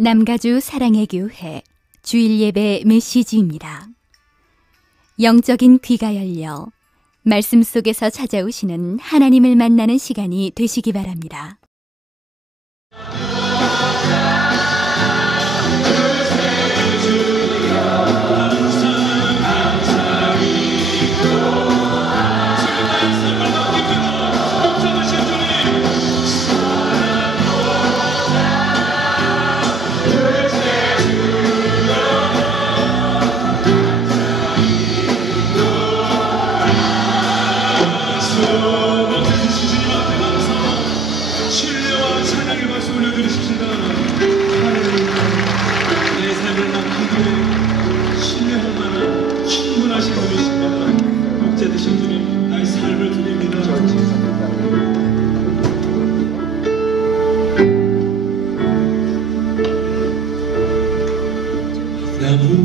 남가주 사랑의 교회 주일 예배 메시지입니다. 영적인 귀가 열려 말씀 속에서 찾아오시는 하나님을 만나는 시간이 되시기 바랍니다.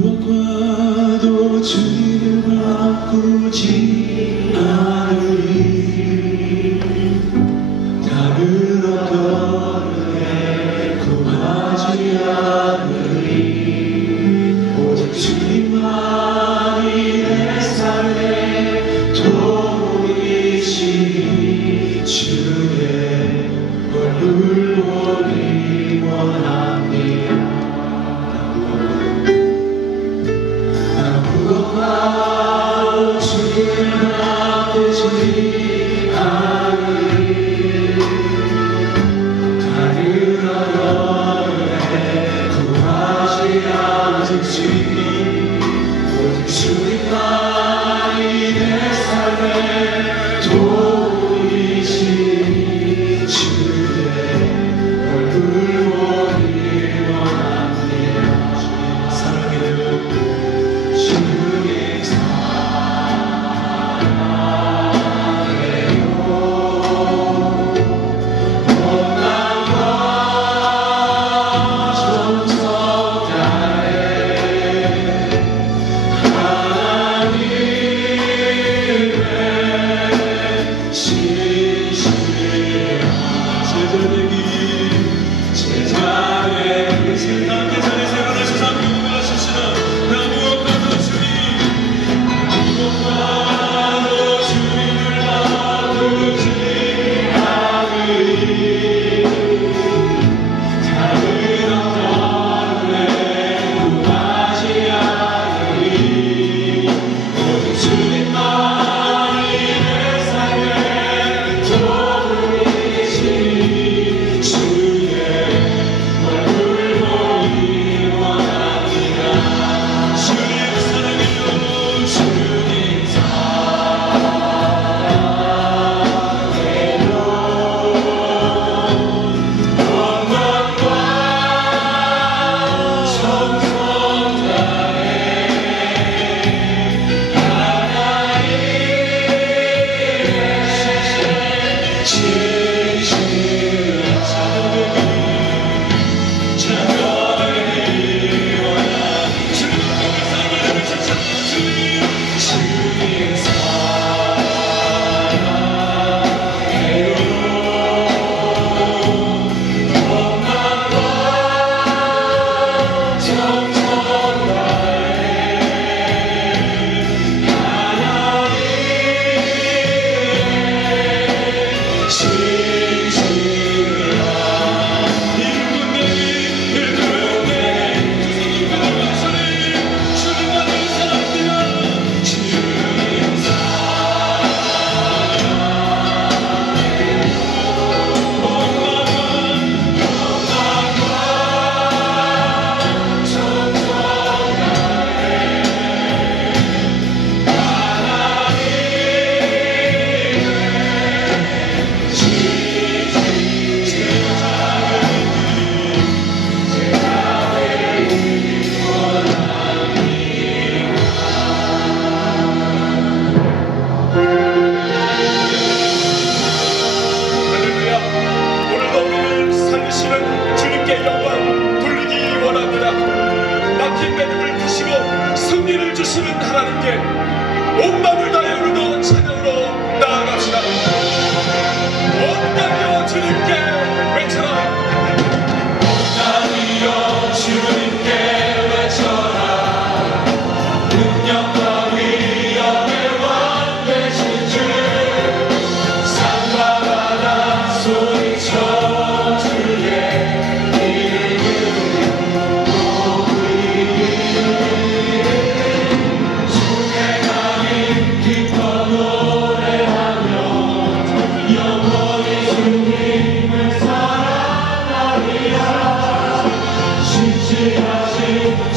무엇과도 주님을 바꾸지 않으리. 다른 어떤 에 구하지 않으리. 오직 주님만이 내 삶의 도움이시니 주의 얼굴 보기 원합니다. 주님을 아프지 않으리. 다른 어려움에 구하지 않으시니 오직 주님만이 내 삶의 도움이시니 주의 얼굴 보기 원합니다. 사랑해요.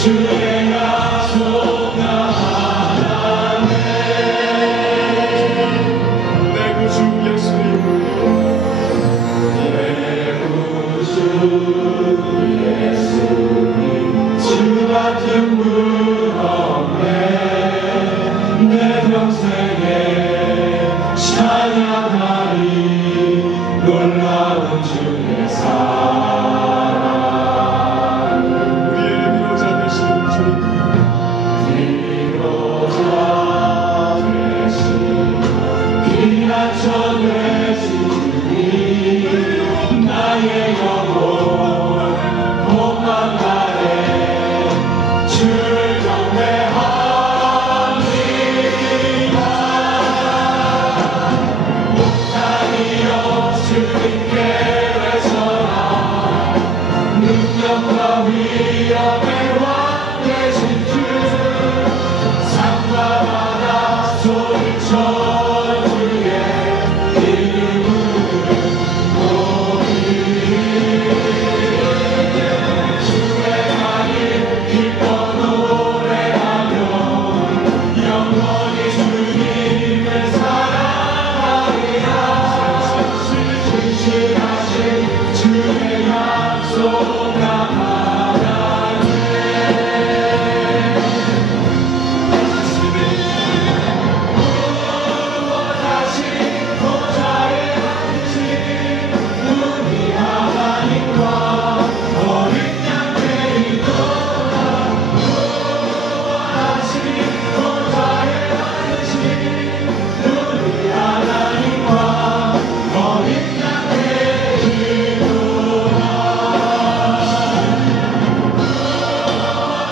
주의 약속 나하네. 내 구주 예수님, 내 구주 예수님, 주 같은 분 없네. 내 평생에 찬양하리 놀라운 주의 사랑. 우리의 위로자 되신 주님, 위로자 되신 피난처 되신 주님, 나의 영혼 원망하네. 주를 경배합니다. 목탄이여 주님께 외쳐라. 능력과 위엄의 왕 되신 주, 산과 바다 소리쳐 주의 이름을 높이리. 주의 말을 기뻐 노래하며 영원히 주님을 사랑하리라. 진실하신 주의 약속 나하네. 원하신 보좌에 앉으신 우리 하나님과 어린 양 되리도다. 원하신 보좌에 앉으신 우리 하나님과 어린 양 되리도다.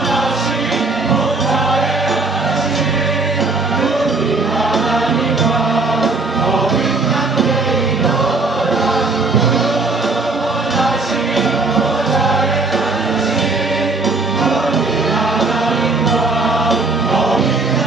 원하신 보좌에 앉으신 우리 하나님과 어린 양 되리도다. 원하신 보좌에 앉으신 우리 하나님과 어린 양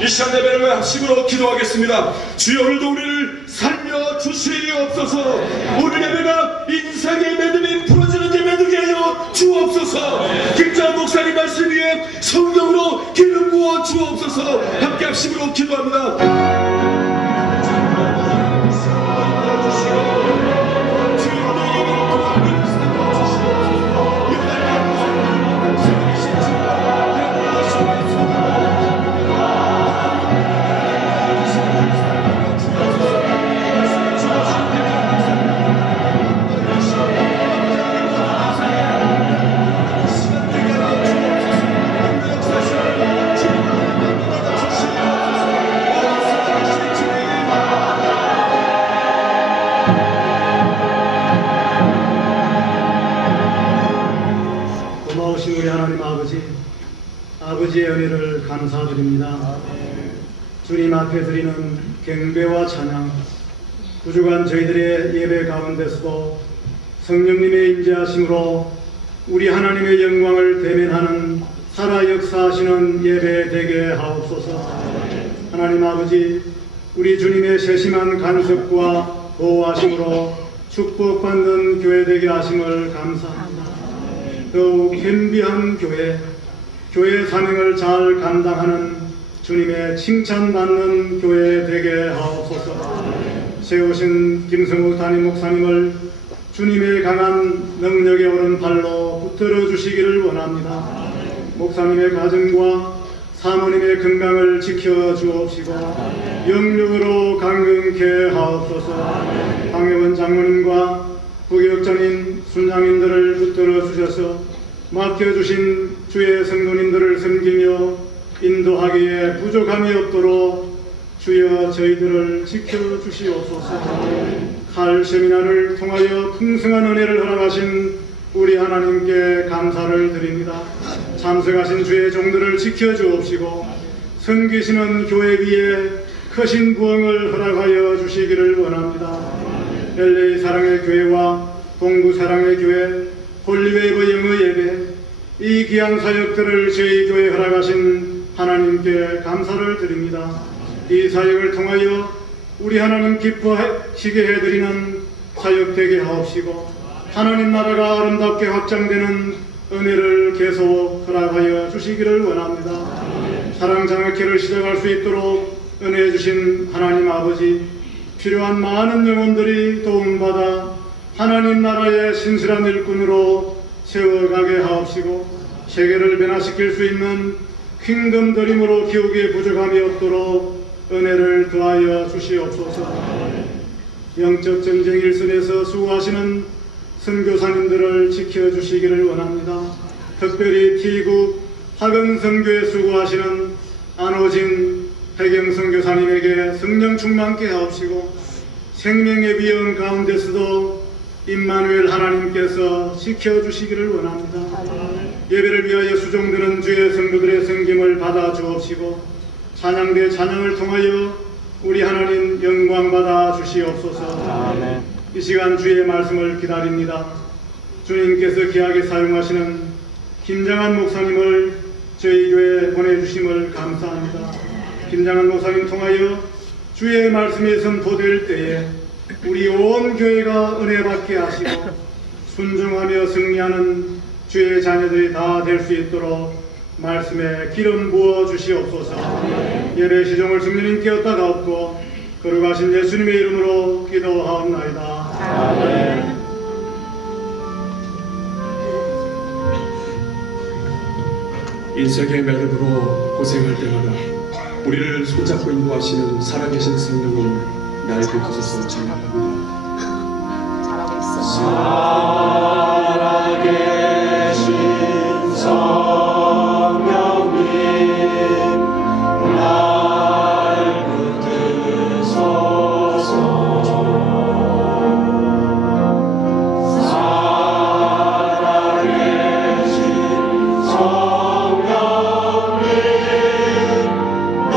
이 시간 예배를 합심으로 기도하겠습니다. 주여, 오늘도 우리를 살려주시옵소서. 오늘 예배가 인생의 매듭이 풀어지는 예배 되게 하여 주옵소서. 김장 목사님 말씀 위에 성령으로 기름 부어 주옵소서. 함께 합심으로 기도합니다. 아버지의 은혜를 감사드립니다. 주님 앞에 드리는 경배와 찬양, 부족한 저희들의 예배 가운데서도 성령님의 임재하심으로 우리 하나님의 영광을 대면하는 살아 역사하시는 예배 되게 하옵소서. 하나님 아버지, 우리 주님의 세심한 간섭과 보호하심으로 축복받는 교회 되게 하심을 감사합니다. 더욱 겸비한 교회 사명을 잘 감당하는 주님의 칭찬받는 교회 되게 하옵소서. 세우신 김성욱 담임 목사님을 주님의 강한 능력에 오른 발로 붙들어 주시기를 원합니다. 목사님의 가정과 사모님의 건강을 지켜 주옵시고 영육으로 강건케 하옵소서. 강혜원 장로님과 부교육장님, 순장님들을 붙들어 주셔서 맡겨주신 주의 성도님들을 섬기며 인도하기에 부족함이 없도록 주여 저희들을 지켜주시옵소서. 칼 세미나를 통하여 풍성한 은혜를 허락하신 우리 하나님께 감사를 드립니다. 참석하신 주의 종들을 지켜주옵시고 섬기시는 교회 위에 크신 부흥을 허락하여 주시기를 원합니다. LA 사랑의 교회와 동부 사랑의 교회, 홀리웨이브 영어 예배, 이 귀한 사역들을 저희 교회에 허락하신 하나님께 감사를 드립니다. 이 사역을 통하여 우리 하나님 기뻐하시게 해드리는 사역 되게 하옵시고 하나님 나라가 아름답게 확장되는 은혜를 계속 허락하여 주시기를 원합니다. 사랑장학회를 시작할 수 있도록 은혜 주신 하나님 아버지, 필요한 많은 영혼들이 도움받아 하나님 나라의 신실한 일꾼으로 세워가게 하옵시고 세계를 변화시킬 수 있는 킹덤 드림으로 키우기에 부족함이 없도록 은혜를 더하여 주시옵소서. 영적 전쟁 일선에서 수고하시는 선교사님들을 지켜주시기를 원합니다. 특별히 T국 하근선교에 수고하시는 안호진 해경선교사님에게 성령 충만케 하옵시고 생명의 위험 가운데서도 임마누엘 하나님께서 지켜주시기를 원합니다. 예배를 위하여 수종드는 주의 성도들의 섬김을 받아 주옵시고 찬양대 찬양을 통하여 우리 하나님 영광 받아 주시옵소서. 이 시간 주의 말씀을 기다립니다. 주님께서 귀하게 사용하시는 김장한 목사님을 저희 교회에 보내주심을 감사합니다. 김장한 목사님 통하여 주의 말씀이 선포될 때에 우리 온 교회가 은혜 받게 하시고 순종하며 승리하는 주의 자녀들이 다 될 수 있도록 말씀에 기름 부어 주시옵소서. 예배 시종을 성령님께 얻다가옵고 거룩하신 예수님의 이름으로 기도하옵나이다. 아멘. 인생의 매듭으로 고생할 때마다 우리를 손잡고 인도하시는 살아계신 성령을 날 붙드셔서 찬양합니다. 잘하고 있어. 살아계신 성령님 날 붙드소서. 살아계신 성령님 날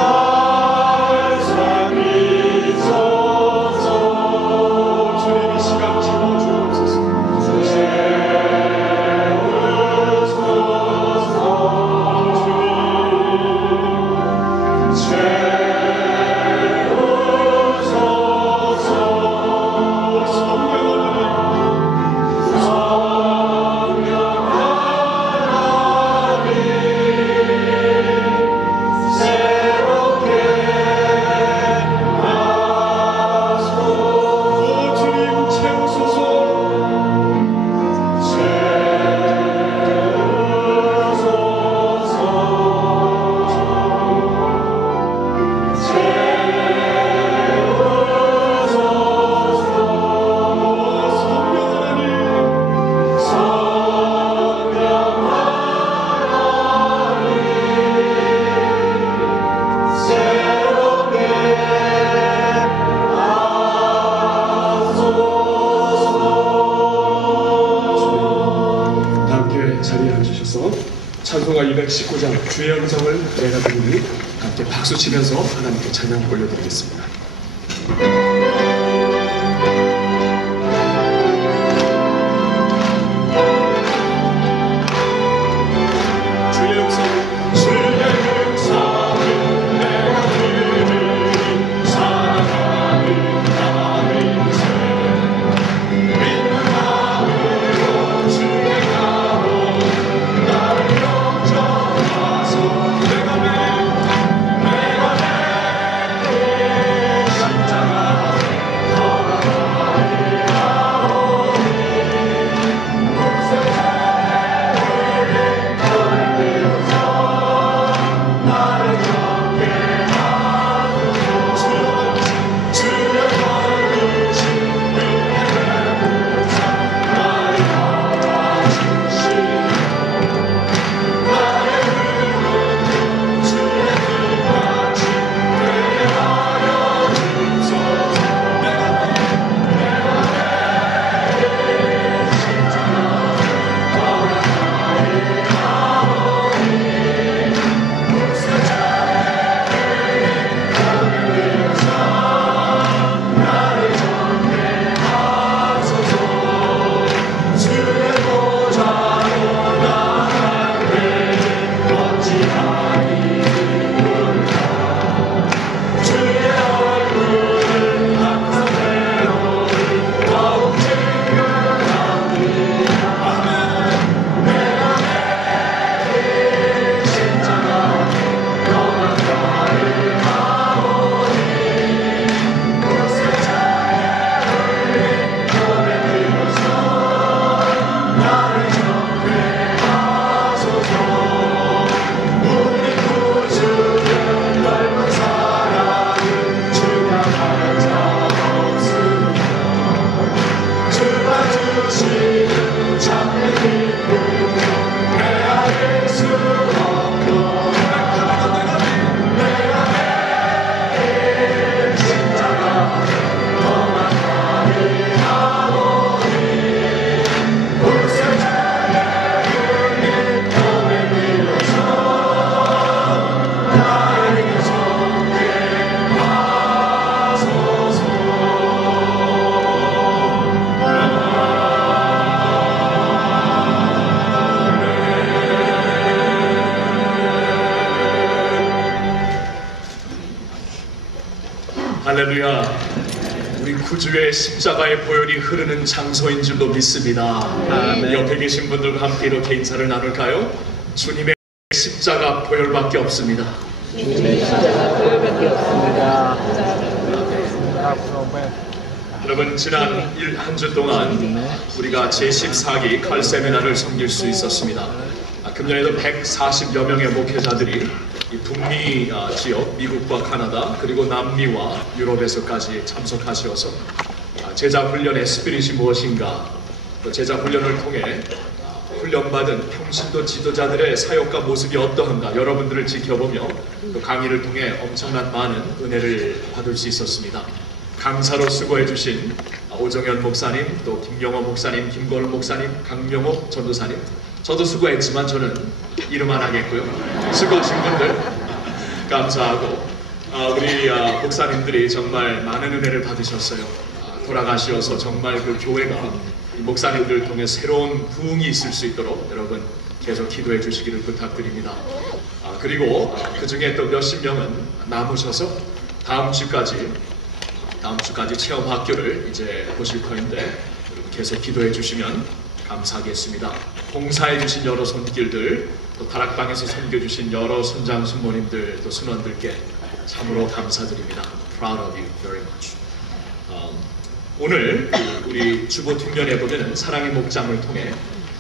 살리소서. 주님 이 시간 채워주옵소서. 자리에 앉으셔서 찬송가 219장 주의 음성을 내가 부르니 함께 박수 치면서 하나님께 찬양 올려드리겠습니다. 주의 음성, 주의 음성을 내가 들으니 사랑하는 나의 인생 믿는 마음으로 주의 가로 나를 영접하소. 내가 내 십자가 할렐루야. 우리 구주의 십자가의 보혈이 흐르는 장소인 줄로 믿습니다. 옆에 계신 분들과 함께 이렇게 인사를 나눌까요? 주님의 십자가 보혈밖에 없습니다. 주님의 십자가 보혈밖에 없습니다. 여러분, 지난 한 주 동안 우리가 제14기 칼 세미나를 섬길 수 있었습니다. 금년에도 140여 명의 목회자들이 이 북미 지역, 미국과 카나다, 그리고 남미와 유럽에서까지 참석하셔서 제자훈련의 스피릿이 무엇인가, 또 제자훈련을 통해 훈련받은 평신도 지도자들의 사역과 모습이 어떠한가 여러분들을 지켜보며 또 강의를 통해 엄청난 많은 은혜를 받을 수 있었습니다. 강사로 수고해주신 오정현 목사님, 또 김영호 목사님, 김건우 목사님, 강명호 전도사님, 저도 수고했지만 저는 이름 안 하겠고요. 수고하신 분들 감사하고, 우리 목사님들이 정말 많은 은혜를 받으셨어요. 돌아가시어서 정말 그 교회가 목사님들을 통해 새로운 부흥이 있을 수 있도록 여러분 계속 기도해 주시기를 부탁드립니다. 그리고 그 중에 또 몇십 명은 남으셔서 다음 주까지 체험 학교를 이제 보실 터인데 계속 기도해 주시면 감사하겠습니다. 봉사해 주신 여러 손길들, 또 다락방에서 섬겨주신 여러 순장 순모님들, 또 순원들께 참으로 감사드립니다. Proud of you very much. 오늘 우리 주보 뒷면에 보면은 사랑의 목장을 통해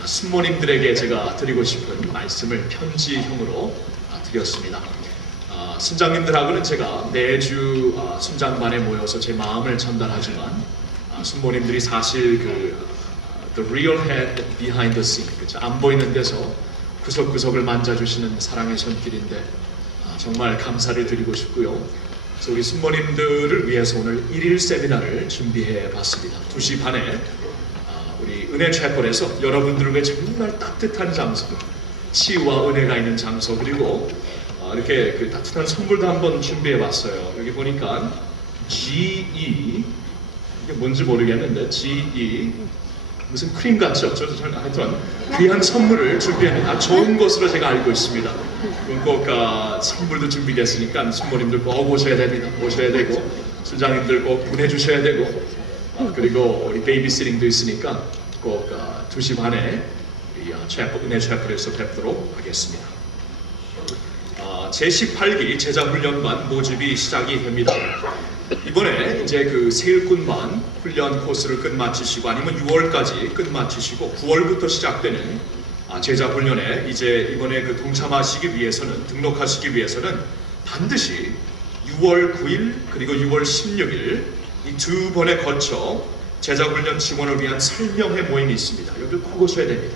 순모님들에게 제가 드리고 싶은 말씀을 편지형으로 드렸습니다. 순장님들하고는 제가 매주 순장반에 모여서 제 마음을 전달하지만 순모님들이 사실 the real head behind the scene, 그렇죠? 안 보이는 데서 구석구석을 만져주시는 사랑의 손길인데 정말 감사를 드리고 싶고요. 그래서 우리 순모님들을 위해서 오늘 1일 세미나를 준비해 봤습니다. 2시 반에 우리 은혜 채플에서 여러분들을 위해 정말 따뜻한 장소, 치유와 은혜가 있는 장소, 그리고 이렇게 그 따뜻한 선물도 한번 준비해봤어요. 여기 보니까 GE, 이게 뭔지 모르겠는데 GE 무슨 크림 같죠? 하여튼 귀한 선물을 준비했는데 좋은 것으로 제가 알고 있습니다. 그럼 꼭 선물도 준비됐으니까 신부님들 꼭 오셔야 됩니다. 오셔야 되고 순장님들 꼭 보내주셔야 되고 그리고 우리 베이비시팅도 있으니까 꼭 2시 반에 은혜 채플에서 뵙도록 하겠습니다. 제18기 제자훈련반 모집이 시작이 됩니다. 이번에 이제 그 세일꾼반 훈련 코스를 끝마치시고 아니면 6월까지 끝마치시고 9월부터 시작되는 제자훈련에 이제 이번에 그 동참하시기 위해서는 등록하시기 위해서는 반드시 6월 9일 그리고 6월 16일 이 2번에 거쳐 제자훈련 지원을 위한 설명회 모임이 있습니다. 여기 꼭 오셔야 됩니다.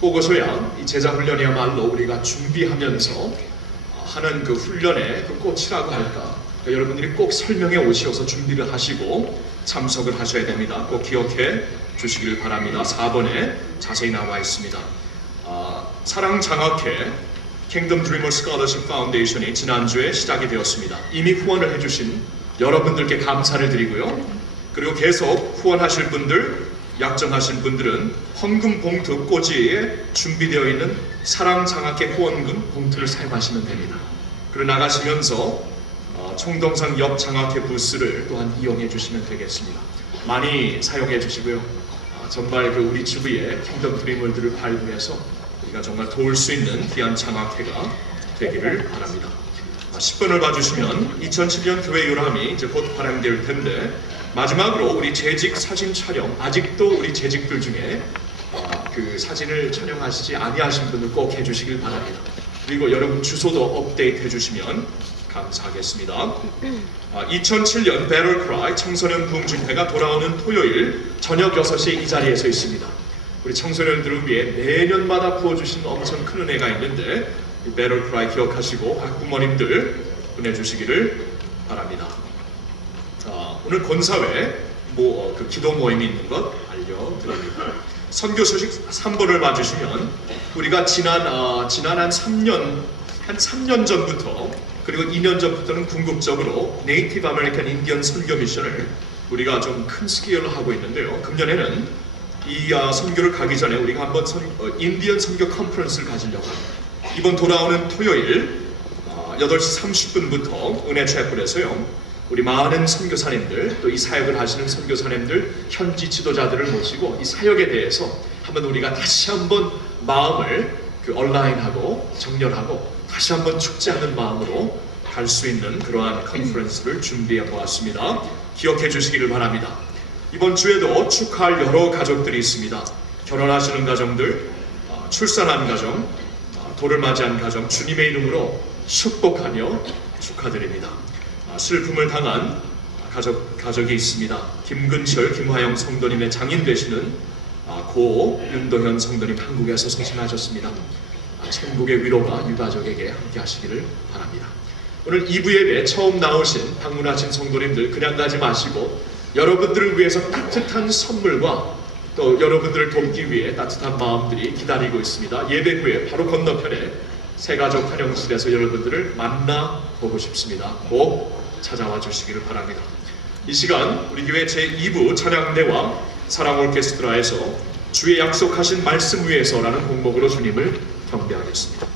꼭 오셔야 이 제자훈련이야말로 우리가 준비하면서 하는 그 훈련의 그 꽃이라고 할까. 여러분들이 꼭 설명에 오셔서 준비를 하시고 참석을 하셔야 됩니다. 꼭 기억해 주시길 바랍니다. 4번에 자세히 나와 있습니다. 사랑장학회 Kingdom Dreamer Scholarship Foundation이 지난주에 시작이 되었습니다. 이미 후원을 해주신 여러분들께 감사를 드리고요. 그리고 계속 후원하실 분들, 약정하신 분들은 헌금 봉투 꽂이에 준비되어 있는 사랑장학회 후원금 봉투를 사용하시면 됩니다. 그리고 나가시면서 총동산 옆 장학회 부스를 또한 이용해 주시면 되겠습니다. 많이 사용해 주시고요. 정말 그 우리 주위에 킹덤 드리머들을 발굴해서 우리가 정말 도울 수 있는 귀한 장학회가 되기를 바랍니다. 10번을 봐주시면 2007년 교회 유람이 이제 곧 발행될 텐데 마지막으로 우리 재직 사진 촬영, 아직도 우리 재직들 중에 그 사진을 촬영하시지 아니하신 분들 꼭 해주시길 바랍니다. 그리고 여러분 주소도 업데이트 해주시면 감사하겠습니다. 2007년 Battle Cry 청소년 부흥집회가 돌아오는 토요일 저녁 6시에 이 자리에서 있습니다. 우리 청소년들을 위해 매년마다 부어주신 엄청 큰 은혜가 있는데 이 Battle Cry 기억하시고 학부모님들 보내주시기를 바랍니다. 오늘 권사회 그 기도 모임이 있는 것 알려드립니다. 선교 소식 3번을 봐주시면 우리가 지난 한 3년 전부터 그리고 2년 전부터는 궁극적으로 네이티브 아메리칸 인디언 선교 미션을 우리가 좀 큰 스케일로 하고 있는데요. 금년에는 이 선교를 가기 전에 우리가 한번 인디언 선교 컨퍼런스를 가지려고 합니다. 이번 돌아오는 토요일 8시 30분부터 은혜 채플에서요. 우리 많은 선교사님들 또 이 사역을 하시는 선교사님들 현지 지도자들을 모시고 이 사역에 대해서 한번 우리가 다시 한번 마음을 얼라인하고 정렬하고 다시 한번 죽지 않는 마음으로 갈 수 있는 그러한 컨퍼런스를 준비해 보았습니다. 기억해 주시기를 바랍니다. 이번 주에도 축하할 여러 가족들이 있습니다. 결혼하시는 가정들, 출산한 가정, 돌을 맞이한 가정 주님의 이름으로 축복하며 축하드립니다. 슬픔을 당한 가족이 있습니다. 김근철, 김화영 성도님의 장인 되시는 고 윤도현 성도님 한국에서 소생하셨습니다. 천국의 위로가 유가족에게 함께 하시기를 바랍니다. 오늘 2부 예배 처음 나오신 방문하신 성도님들 그냥 가지 마시고 여러분들을 위해서 따뜻한 선물과 또 여러분들을 돕기 위해 따뜻한 마음들이 기다리고 있습니다. 예배 후에 바로 건너편에 새가족 환영실에서 여러분들을 만나보고 싶습니다. 꼭 찾아와 주시기를 바랍니다. 이 시간 우리 교회 제2부 찬양대와 사랑 오케스트라에서 주의 약속하신 말씀 위에서라는 곡목으로 주님을 경배하겠습니다.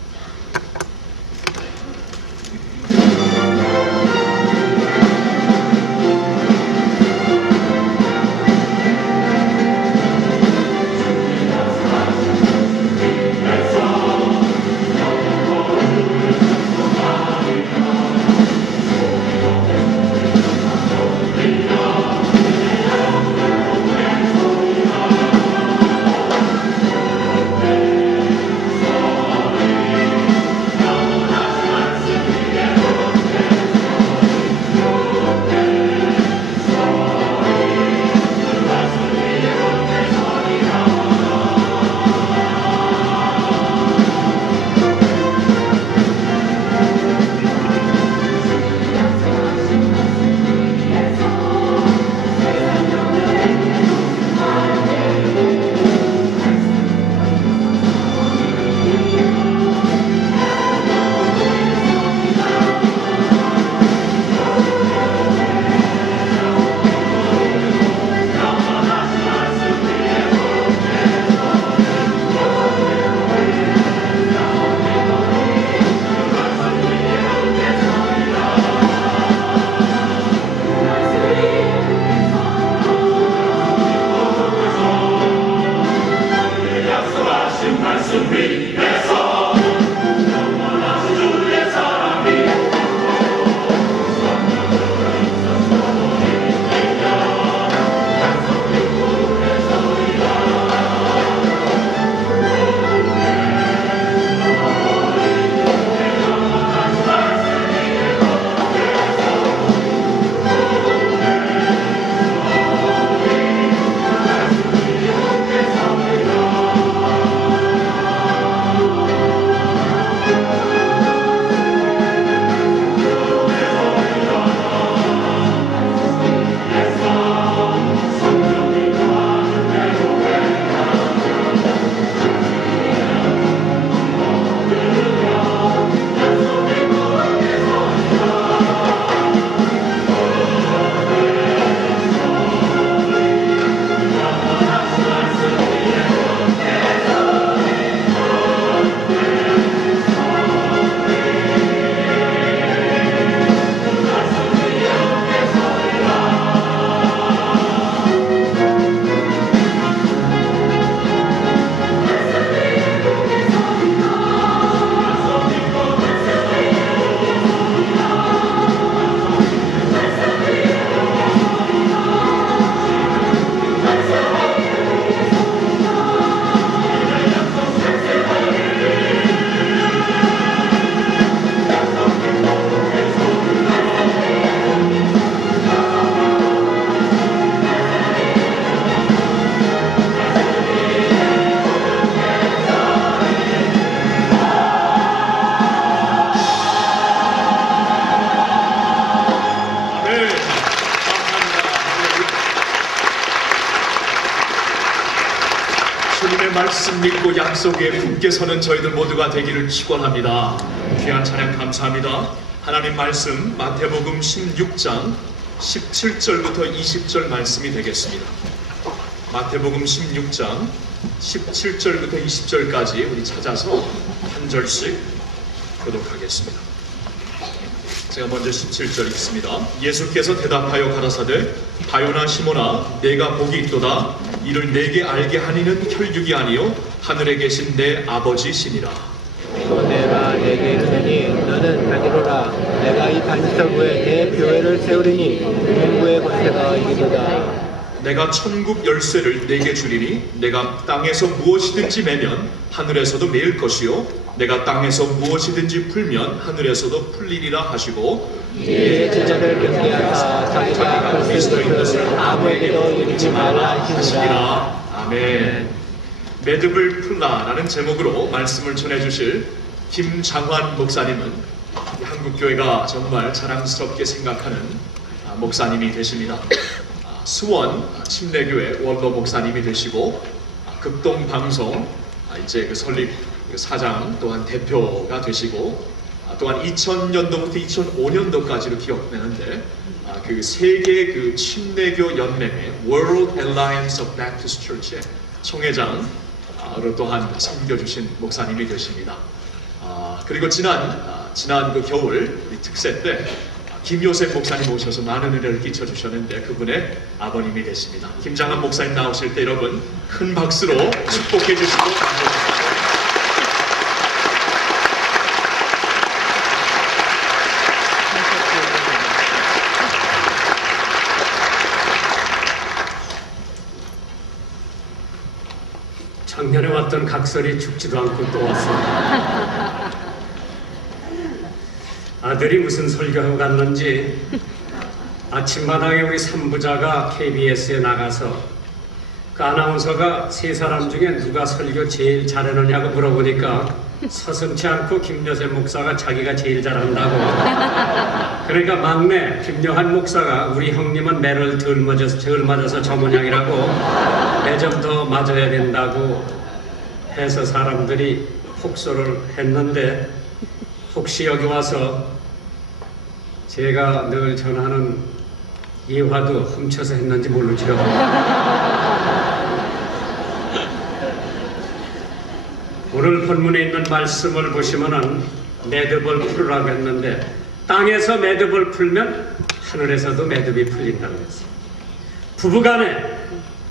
주님의 말씀 믿고 약속에 굳게 서는 저희들 모두가 되기를 축원합니다. 귀한 찬양 감사합니다. 하나님 말씀 마태복음 16장 17절부터 20절 말씀이 되겠습니다. 마태복음 16장 17절부터 20절까지 우리 찾아서 한 절씩 교독하겠습니다. 제가 먼저 17절 읽습니다. 예수께서 대답하여 가라사대 바요나 시몬아 내가 복이 있도다. 이를 내게 알게 하니는 혈육이 아니요 하늘에 계신 내 아버지시니라. 또 내가 내게 이르니 너는 가지로라. 내가 이 반석 위에 내 교회를 세우리니 천국의 권세가 이기도다. 내가 천국 열쇠를 내게 주리니 내가 땅에서 무엇이든지 매면 하늘에서도 매일 것이요 내가 땅에서 무엇이든지 풀면 하늘에서도 풀리리라 하시고 이에 제자를 경계하사 자기가 그리스도인 것을 아무에게도 이르지 말라 하시니라. 아멘. 매듭을 풀라라는 제목으로 말씀을 전해주실 김장환 목사님은 한국교회가 정말 자랑스럽게 생각하는 목사님이 되십니다. 수원 침례교회 원로 목사님이 되시고 극동방송 이제 그 설립 사장 또한 대표가 되시고 또한 2000년도부터 2005년도까지로 기억되는데 그 세계 그 침례교 연맹의 World Alliance of Baptist Church의 총회장으로 또한 섬겨주신 목사님이 되십니다. 그리고 지난 그 겨울 특세 때 김요셉 목사님 오셔서 많은 은혜를 끼쳐주셨는데 그분의 아버님이 되십니다. 김장한 목사님 나오실 때 여러분 큰 박수로 축복해 주시고 감사합니다. 작년에 왔던 각설이 죽지도 않고 또 왔습니다. 아들이 무슨 설교하고 갔는지 아침마당에 우리 산부자가 KBS에 나가서 그 아나운서가 세 사람 중에 누가 설교 제일 잘하느냐고 물어보니까 서슴지 않고 김여셉 목사가 자기가 제일 잘한다고. 그러니까 막내 김여한 목사가 우리 형님은 매를 덜 맞아서 저 모양이라고 매 좀 더 맞아야 된다고 해서 사람들이 폭소를 했는데 혹시 여기 와서 제가 늘 전하는 예화도 훔쳐서 했는지 모르죠. 오늘 본문에 있는 말씀을 보시면은 매듭을 풀으라고 했는데 땅에서 매듭을 풀면 하늘에서도 매듭이 풀린다고 했어요. 부부간에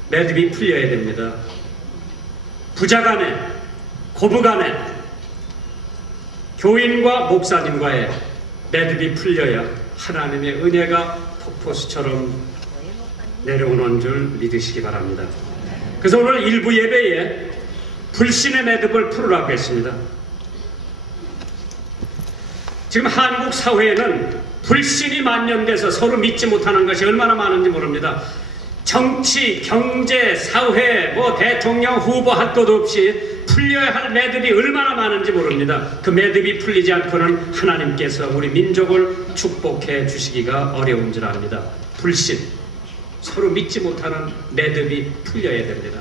매듭이 풀려야 됩니다. 부자간에 고부간에 교인과 목사님과의 매듭이 풀려야 하나님의 은혜가 폭포수처럼 내려오는 줄 믿으시기 바랍니다. 그래서 오늘 일부 예배에 불신의 매듭을 풀으라고 했습니다. 지금 한국 사회에는 불신이 만연돼서 서로 믿지 못하는 것이 얼마나 많은지 모릅니다. 정치, 경제, 사회, 대통령 후보 할 것 없이 풀려야 할 매듭이 얼마나 많은지 모릅니다. 그 매듭이 풀리지 않고는 하나님께서 우리 민족을 축복해 주시기가 어려운 줄 압니다. 불신, 서로 믿지 못하는 매듭이 풀려야 됩니다.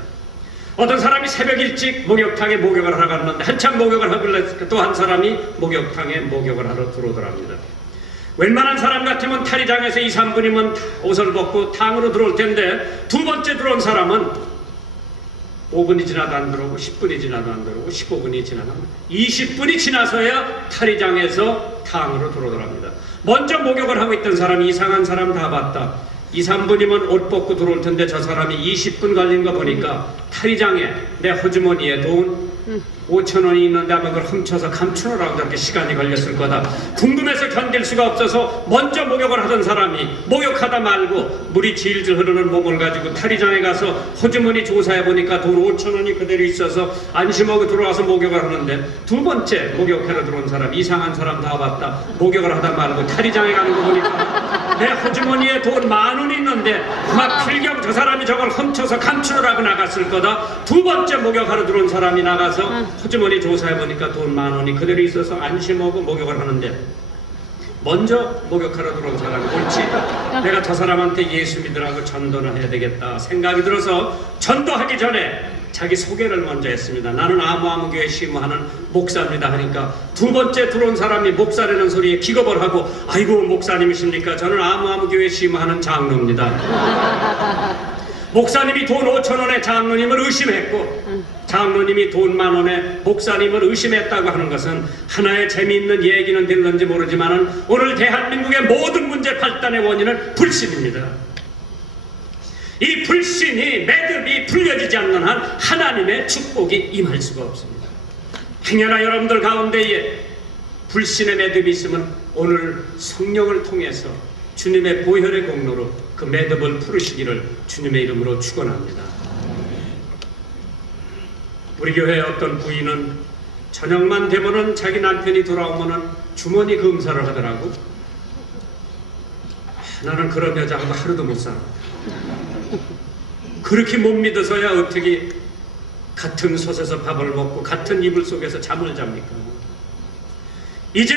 어떤 사람이 새벽 일찍 목욕탕에 목욕을 하러 갔는데 한참 목욕을 하길래 또 한 사람이 목욕탕에 목욕을 하러 들어오더랍니다. 웬만한 사람 같으면 탈의장에서 2, 3분이면 옷을 벗고 탕으로 들어올 텐데 두 번째 들어온 사람은 5분이 지나도 안 들어오고 10분이 지나도 안 들어오고 15분이 지나도 20분이 지나서야 탈의장에서 탕으로 들어오더랍니다. 먼저 목욕을 하고 있던 사람이 이상한 사람 다 봤다. 2, 3분이면 옷 벗고 들어올 텐데 저 사람이 20분 걸린 거 보니까 탈의장에 내 허주머니에 돈 5,000원이 있는데 아마 그걸 훔쳐서 감추느라고 저렇게 시간이 걸렸을 거다. 궁금해서 견딜 수가 없어서 먼저 목욕을 하던 사람이 목욕하다 말고 물이 질질 흐르는 몸을 가지고 탈의장에 가서 허주머니 조사해 보니까 돈 5,000원이 그대로 있어서 안심하고 들어와서 목욕을 하는데 두 번째 목욕하러 들어온 사람, 이상한 사람 다 봤다. 목욕을 하다 말고 탈의장에 가는 거 보니까 내 허주머니에 돈 10,000원이 있는데 막 필경 저 사람이 저걸 훔쳐서 감추느라고 나갔을 거다. 두 번째 목욕하러 들어온 사람이 나가서 허주머니 조사해보니까 돈 10,000원이 그대로 있어서 안심하고 목욕을 하는데 먼저 목욕하러 들어온 사람이 옳지, 내가 저 사람한테 예수 믿으라고 전도를 해야 되겠다 생각이 들어서 전도하기 전에 자기 소개를 먼저 했습니다. 나는 아무아무 교회 시무하는 목사입니다 하니까 두 번째 들어온 사람이 목사라는 소리에 기겁을 하고 아이고 목사님이십니까? 저는 아무아무 교회 시무하는 장로입니다. 목사님이 돈 5,000원에 장로님을 의심했고 장로님이 돈 10,000원에 목사님을 의심했다고 하는 것은 하나의 재미있는 얘기는 들는지 모르지만 오늘 대한민국의 모든 문제 발단의 원인은 불신입니다. 이 불신이 매듭이 풀려지지 않는 한 하나님의 축복이 임할 수가 없습니다. 행여나 여러분들 가운데에 불신의 매듭이 있으면 오늘 성령을 통해서 주님의 보혈의 공로로 그 매듭을 풀으시기를 주님의 이름으로 축원합니다. 우리 교회의 어떤 부인은 저녁만 되면은 자기 남편이 돌아오면은 주머니 검사를 하더라고. 나는 그런 여자하고 하루도 못 살아. 그렇게 못 믿어서야 어떻게 같은 솥에서 밥을 먹고 같은 이불 속에서 잠을 잡니까? 이제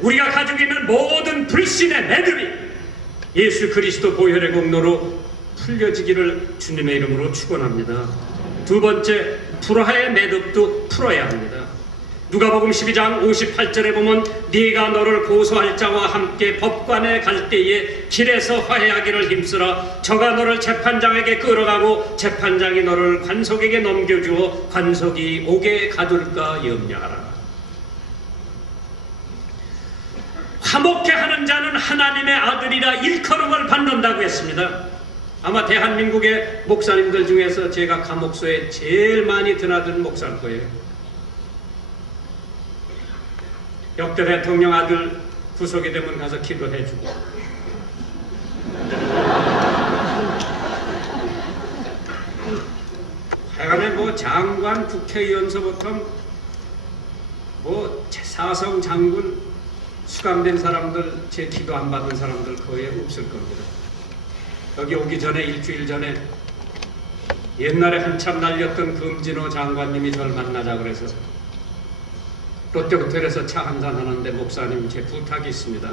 우리가 가지고 있는 모든 불신의 매듭이 예수 그리스도 보혈의 공로로 풀려지기를 주님의 이름으로 축원합니다. 두 번째, 불화의 매듭도 풀어야 합니다. 누가복음 12장 58절에 보면 네가 너를 고소할 자와 함께 법관에 갈 때에 길에서 화해하기를 힘쓰라. 저가 너를 재판장에게 끌어가고 재판장이 너를 관속에게 넘겨주어 관속이 옥에 가둘까 염려하라. 화목해 하는 자는 하나님의 아들이라 일컬음을 받는다고 했습니다. 아마 대한민국의 목사님들 중에서 제가 감옥소에 제일 많이 드나든 목사일 거예요. 역대 대통령 아들 구속이 되면 가서 기도해주고 하여간에 장관, 국회의원서부터 사성 장군 수감된 사람들, 제 기도 안 받은 사람들 거의 없을 겁니다. 여기 오기 전에 일주일 전에 옛날에 한참 날렸던 금진호 장관님이 저를 만나자 그래서 롯데호텔에서 차 한잔 하는데 목사님 제 부탁이 있습니다.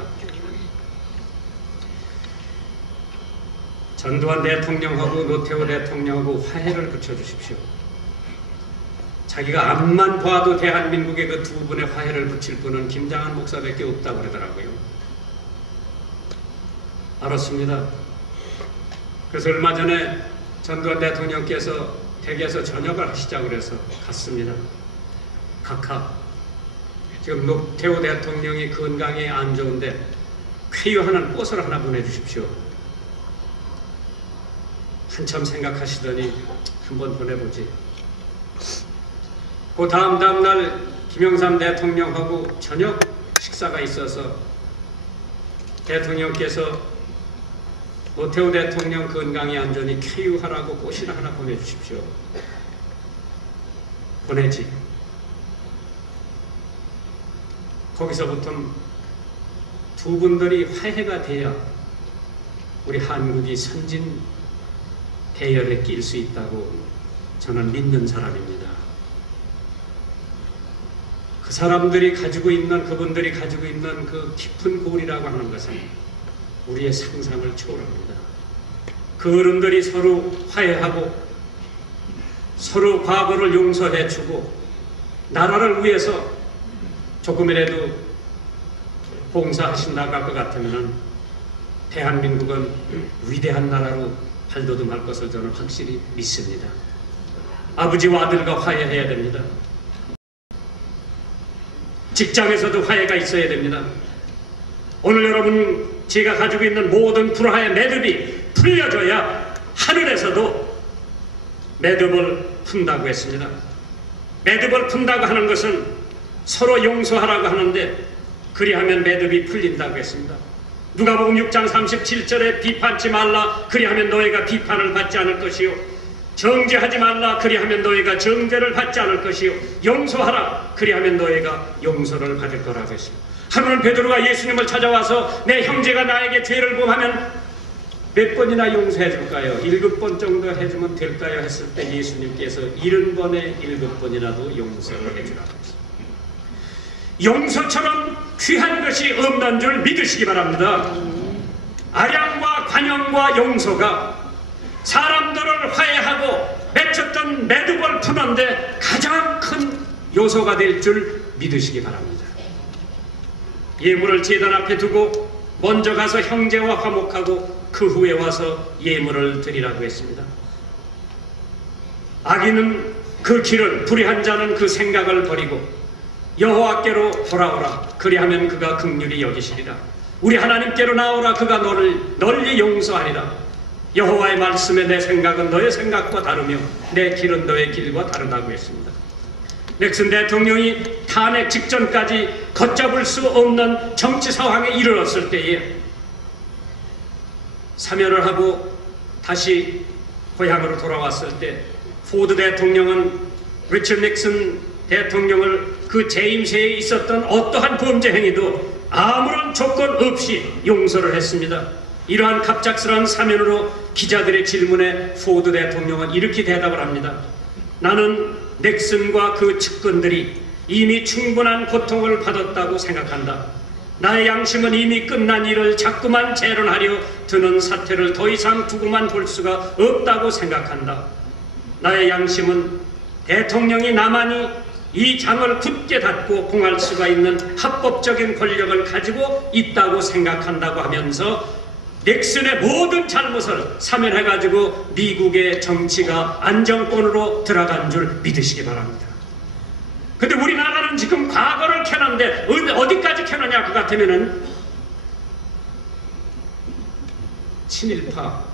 전두환 대통령하고 노태우 대통령하고 화해를 붙여주십시오. 자기가 앞만 봐도 대한민국의 그 두 분의 화해를 붙일 분은 김장한 목사밖에 없다고 그러더라고요. 알았습니다. 그래서 얼마 전에 전두환 대통령께서 댁에서 저녁을 하시자고 그래서 갔습니다. 각하, 지금 노태우 대통령이 건강에 안 좋은데 쾌유하는 꽃을 하나 보내주십시오. 한참 생각하시더니 한번 보내보지. 그 다음 날 김영삼 대통령하고 저녁 식사가 있어서 대통령께서 노태우 대통령 건강이 안전히 쾌유하라고 꽃이나 하나 보내주십시오. 보내지. 거기서부터 두 분들이 화해가 돼야 우리 한국이 선진 대열에 낄 수 있다고 저는 믿는 사람입니다. 그 사람들이 가지고 있는, 그분들이 가지고 있는 그 깊은 고리라고 하는 것은 우리의 상상을 초월합니다. 그 어른들이 서로 화해하고 서로 과거를 용서해주고 나라를 위해서 조금이라도 봉사하신 나갈 것 같으면 대한민국은 위대한 나라로 발돋움할 것을 저는 확실히 믿습니다. 아버지와 아들과 화해해야 됩니다. 직장에서도 화해가 있어야 됩니다. 오늘 여러분 제가 가지고 있는 모든 불화의 매듭이 풀려져야 하늘에서도 매듭을 푼다고 했습니다. 매듭을 푼다고 하는 것은 서로 용서하라고 하는데 그리하면 매듭이 풀린다고 했습니다. 누가복음 6장 37절에 비판치 말라 그리하면 너희가 비판을 받지 않을 것이요 정죄하지 말라 그리하면 너희가 정죄를 받지 않을 것이요 용서하라 그리하면 너희가 용서를 받을 거라고 했습니다. 하루는 베드로가 예수님을 찾아와서 내 형제가 나에게 죄를 범하면 몇 번이나 용서해 줄까요? 7번 정도 해주면 될까요? 했을 때 예수님께서 70번에 7번이라도 용서를 해주라고 했습니다. 용서처럼 귀한 것이 없는 줄 믿으시기 바랍니다. 아량과 관용과 용서가 사람들을 화해하고 맺혔던 매듭을 푸는데 가장 큰 요소가 될 줄 믿으시기 바랍니다. 예물을 제단 앞에 두고 먼저 가서 형제와 화목하고 그 후에 와서 예물을 드리라고 했습니다. 악인은 그 길을, 불의한 자는 그 생각을 버리고 여호와께로 돌아오라 그리하면 그가 긍휼히 여기시리라. 우리 하나님께로 나오라 그가 너를 널리 용서하리라. 여호와의 말씀에 내 생각은 너의 생각과 다르며 내 길은 너의 길과 다르다고 했습니다. 넥슨 대통령이 탄핵 직전까지 걷잡을 수 없는 정치 상황에 이르렀을 때에 사면을 하고 다시 고향으로 돌아왔을 때 포드 대통령은 리처드 닉슨 대통령을 그 재임세에 있었던 어떠한 범죄 행위도 아무런 조건 없이 용서를 했습니다. 이러한 갑작스러운 사면으로 기자들의 질문에 포드 대통령은 이렇게 대답을 합니다. 나는 넥슨과 그 측근들이 이미 충분한 고통을 받았다고 생각한다. 나의 양심은 이미 끝난 일을 자꾸만 재론하려 드는 사태를 더 이상 두고만 볼 수가 없다고 생각한다. 나의 양심은 대통령이 나만이 이 장을 굳게 닫고 봉할 수가 있는 합법적인 권력을 가지고 있다고 생각한다고 하면서 넥슨의 모든 잘못을 사면해가지고 미국의 정치가 안정권으로 들어간 줄 믿으시기 바랍니다. 근데 우리나라는 지금 과거를 캐는데 어디까지 캐느냐 그 같으면은 친일파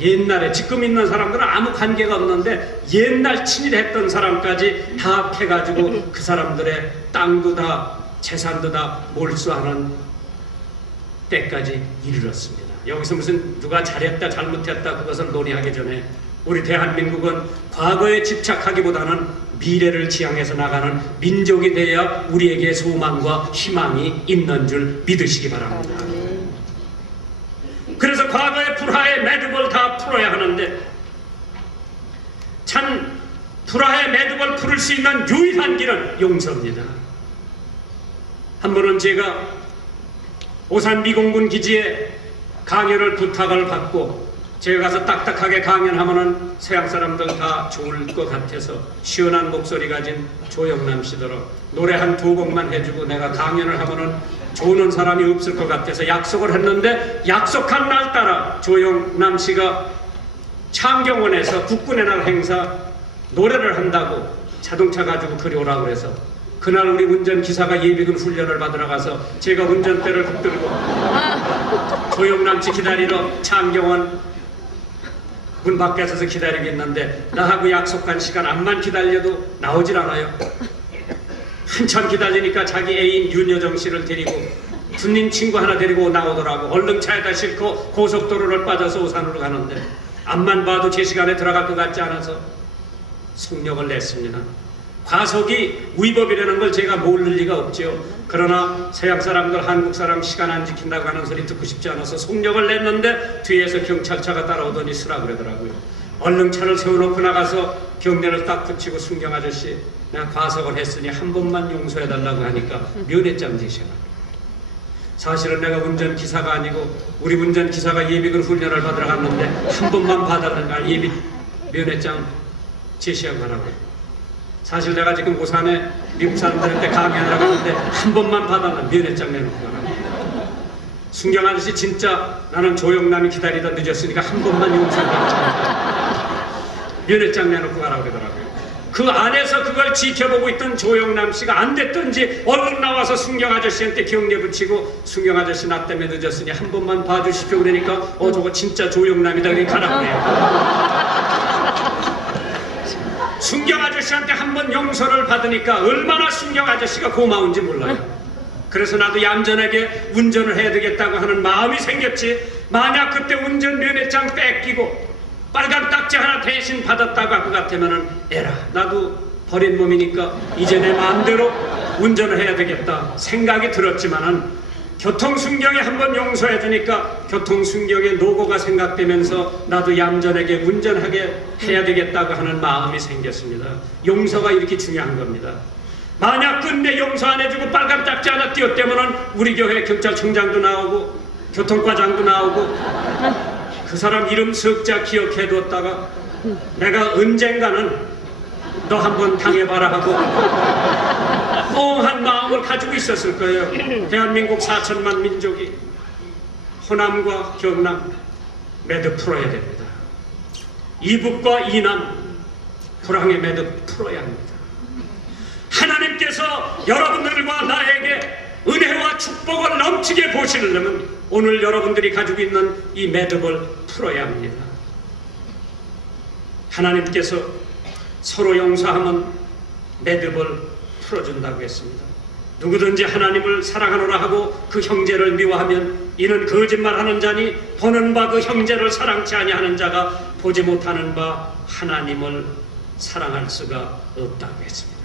옛날에 지금 있는 사람들은 아무 관계가 없는데 옛날 친일했던 사람까지 다 캐가지고 그 사람들의 땅도 다 재산도 다 몰수하는 때까지 이르렀습니다. 여기서 무슨 누가 잘했다 잘못했다 그것을 논의하기 전에 우리 대한민국은 과거에 집착하기보다는 미래를 지향해서 나가는 민족이 되어야 우리에게 소망과 희망이 있는 줄 믿으시기 바랍니다. 그래서 과거의 불화의 매듭을 다 풀어야 하는데 참 불화의 매듭을 풀을 수 있는 유일한 길은 용서입니다. 한 번은 제가 오산 미공군 기지에 강연을 부탁을 받고 제가 가서 딱딱하게 강연하면은 서양 사람들 다 좋을 것 같아서 시원한 목소리 가진 조영남 씨더러 노래 한 2곡만 해주고 내가 강연을 하면은 좋은 사람이 없을 것 같아서 약속을 했는데 약속한 날 따라 조영남 씨가 창경원에서 국군의 날 행사 노래를 한다고 자동차 가지고 그리 오라고 그래서 그날 우리 운전기사가 예비군 훈련을 받으러 가서 제가 운전대를 붙들고 조영남 씨 기다리러 창경원 문 밖에 서서 기다리고 있는데 나하고 약속한 시간 암만 기다려도 나오질 않아요. 한참 기다리니까 자기 애인 윤여정 씨를 데리고 군인 친구 하나 데리고 나오더라고. 얼른 차에다 싣고 고속도로를 빠져서 오산으로 가는데 앞만 봐도 제 시간에 들어갈 것 같지 않아서 속력을 냈습니다. 과속이 위법이라는 걸 제가 모를 리가 없죠. 그러나 서양 사람들 한국 사람 시간 안 지킨다고 하는 소리 듣고 싶지 않아서 속력을 냈는데 뒤에서 경찰차가 따라오더니 쓰라 그러더라고요. 얼른 차를 세워놓고 나가서 경례를 딱 붙이고 순경 아저씨 내가 과속을 했으니 한 번만 용서해달라고 하니까 면회장 제시하라. 사실은 내가 운전기사가 아니고 우리 운전기사가 예비군 훈련을 받으러 갔는데 한 번만 봐달라니까 예비 면회장 제시하고 하라고. 사실 내가 지금 오산에 미국 사람들한테 강연하러 가는데 한 번만 봐달라 면회장 내놓고 가라고. 순경 아저씨 진짜 나는 조영남이 기다리다 늦었으니까 한 번만 용서해달라. 면회장 내놓고 가라고 그러더라고요. 그 안에서 그걸 지켜보고 있던 조영남 씨가 안 됐던지 얼른 나와서 순경 아저씨한테 경례 붙이고 순경 아저씨 나 때문에 늦었으니 한 번만 봐주십시오 그러니까 저거 진짜 조영남이다 그러니 가라고 해요. 순경 아저씨한테 한 번 용서를 받으니까 얼마나 순경 아저씨가 고마운지 몰라요. 그래서 나도 얌전하게 운전을 해야 되겠다고 하는 마음이 생겼지. 만약 그때 운전 면허장 뺏기고 빨간 딱지 하나 대신 받았다고 할 것 같으면은 에라 나도 버린 몸이니까 이제 내 마음대로 운전을 해야 되겠다 생각이 들었지만은 교통순경에 한번 용서해 주니까 교통순경의 노고가 생각되면서 나도 얌전하게 운전하게 해야 되겠다고 하는 마음이 생겼습니다. 용서가 이렇게 중요한 겁니다. 만약 끝내 용서 안 해주고 빨간 딱지 하나 띄웠다면은 우리 교회 경찰청장도 나오고 교통과장도 나오고 그 사람 이름 석자 기억해뒀다가 내가 언젠가는 너 한번 당해봐라 하고 뽕한 마음을 가지고 있었을 거예요. 대한민국 4천만 민족이 호남과 경남 매듭 풀어야 됩니다. 이북과 이남 불황의 매듭 풀어야 합니다. 하나님께서 여러분들과 나에게 은혜와 축복을 넘치게 보시려면 오늘 여러분들이 가지고 있는 이 매듭을 풀어야 합니다. 하나님께서 서로 용서하면 매듭을 풀어준다고 했습니다. 누구든지 하나님을 사랑하노라 하고 그 형제를 미워하면 이는 거짓말하는 자니 보는 바 그 형제를 사랑치 아니하는 자가 보지 못하는 바 하나님을 사랑할 수가 없다고 했습니다.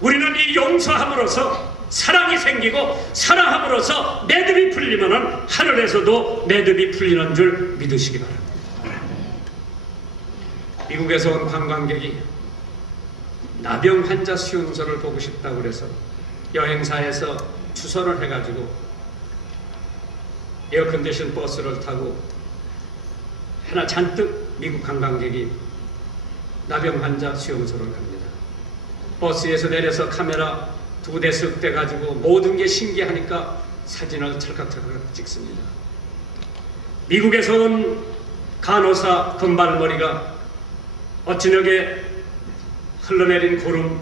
우리는 이 용서함으로써 사랑이 생기고 사랑함으로써 매듭이 풀리면 하늘에서도 매듭이 풀리는 줄 믿으시기 바랍니다. 미국에서 온 관광객이 나병 환자 수용소를 보고 싶다고 그래서 여행사에서 주선을 해가지고 에어컨디션 버스를 타고 하나 잔뜩 미국 관광객이 나병 환자 수용소를 갑니다. 버스에서 내려서 카메라 2대 쓱 떼가지고 모든 게 신기하니까 사진을 찰칵찰칵 찍습니다. 미국에서 온 간호사 금발머리가 어찌녁에 흘러내린 고름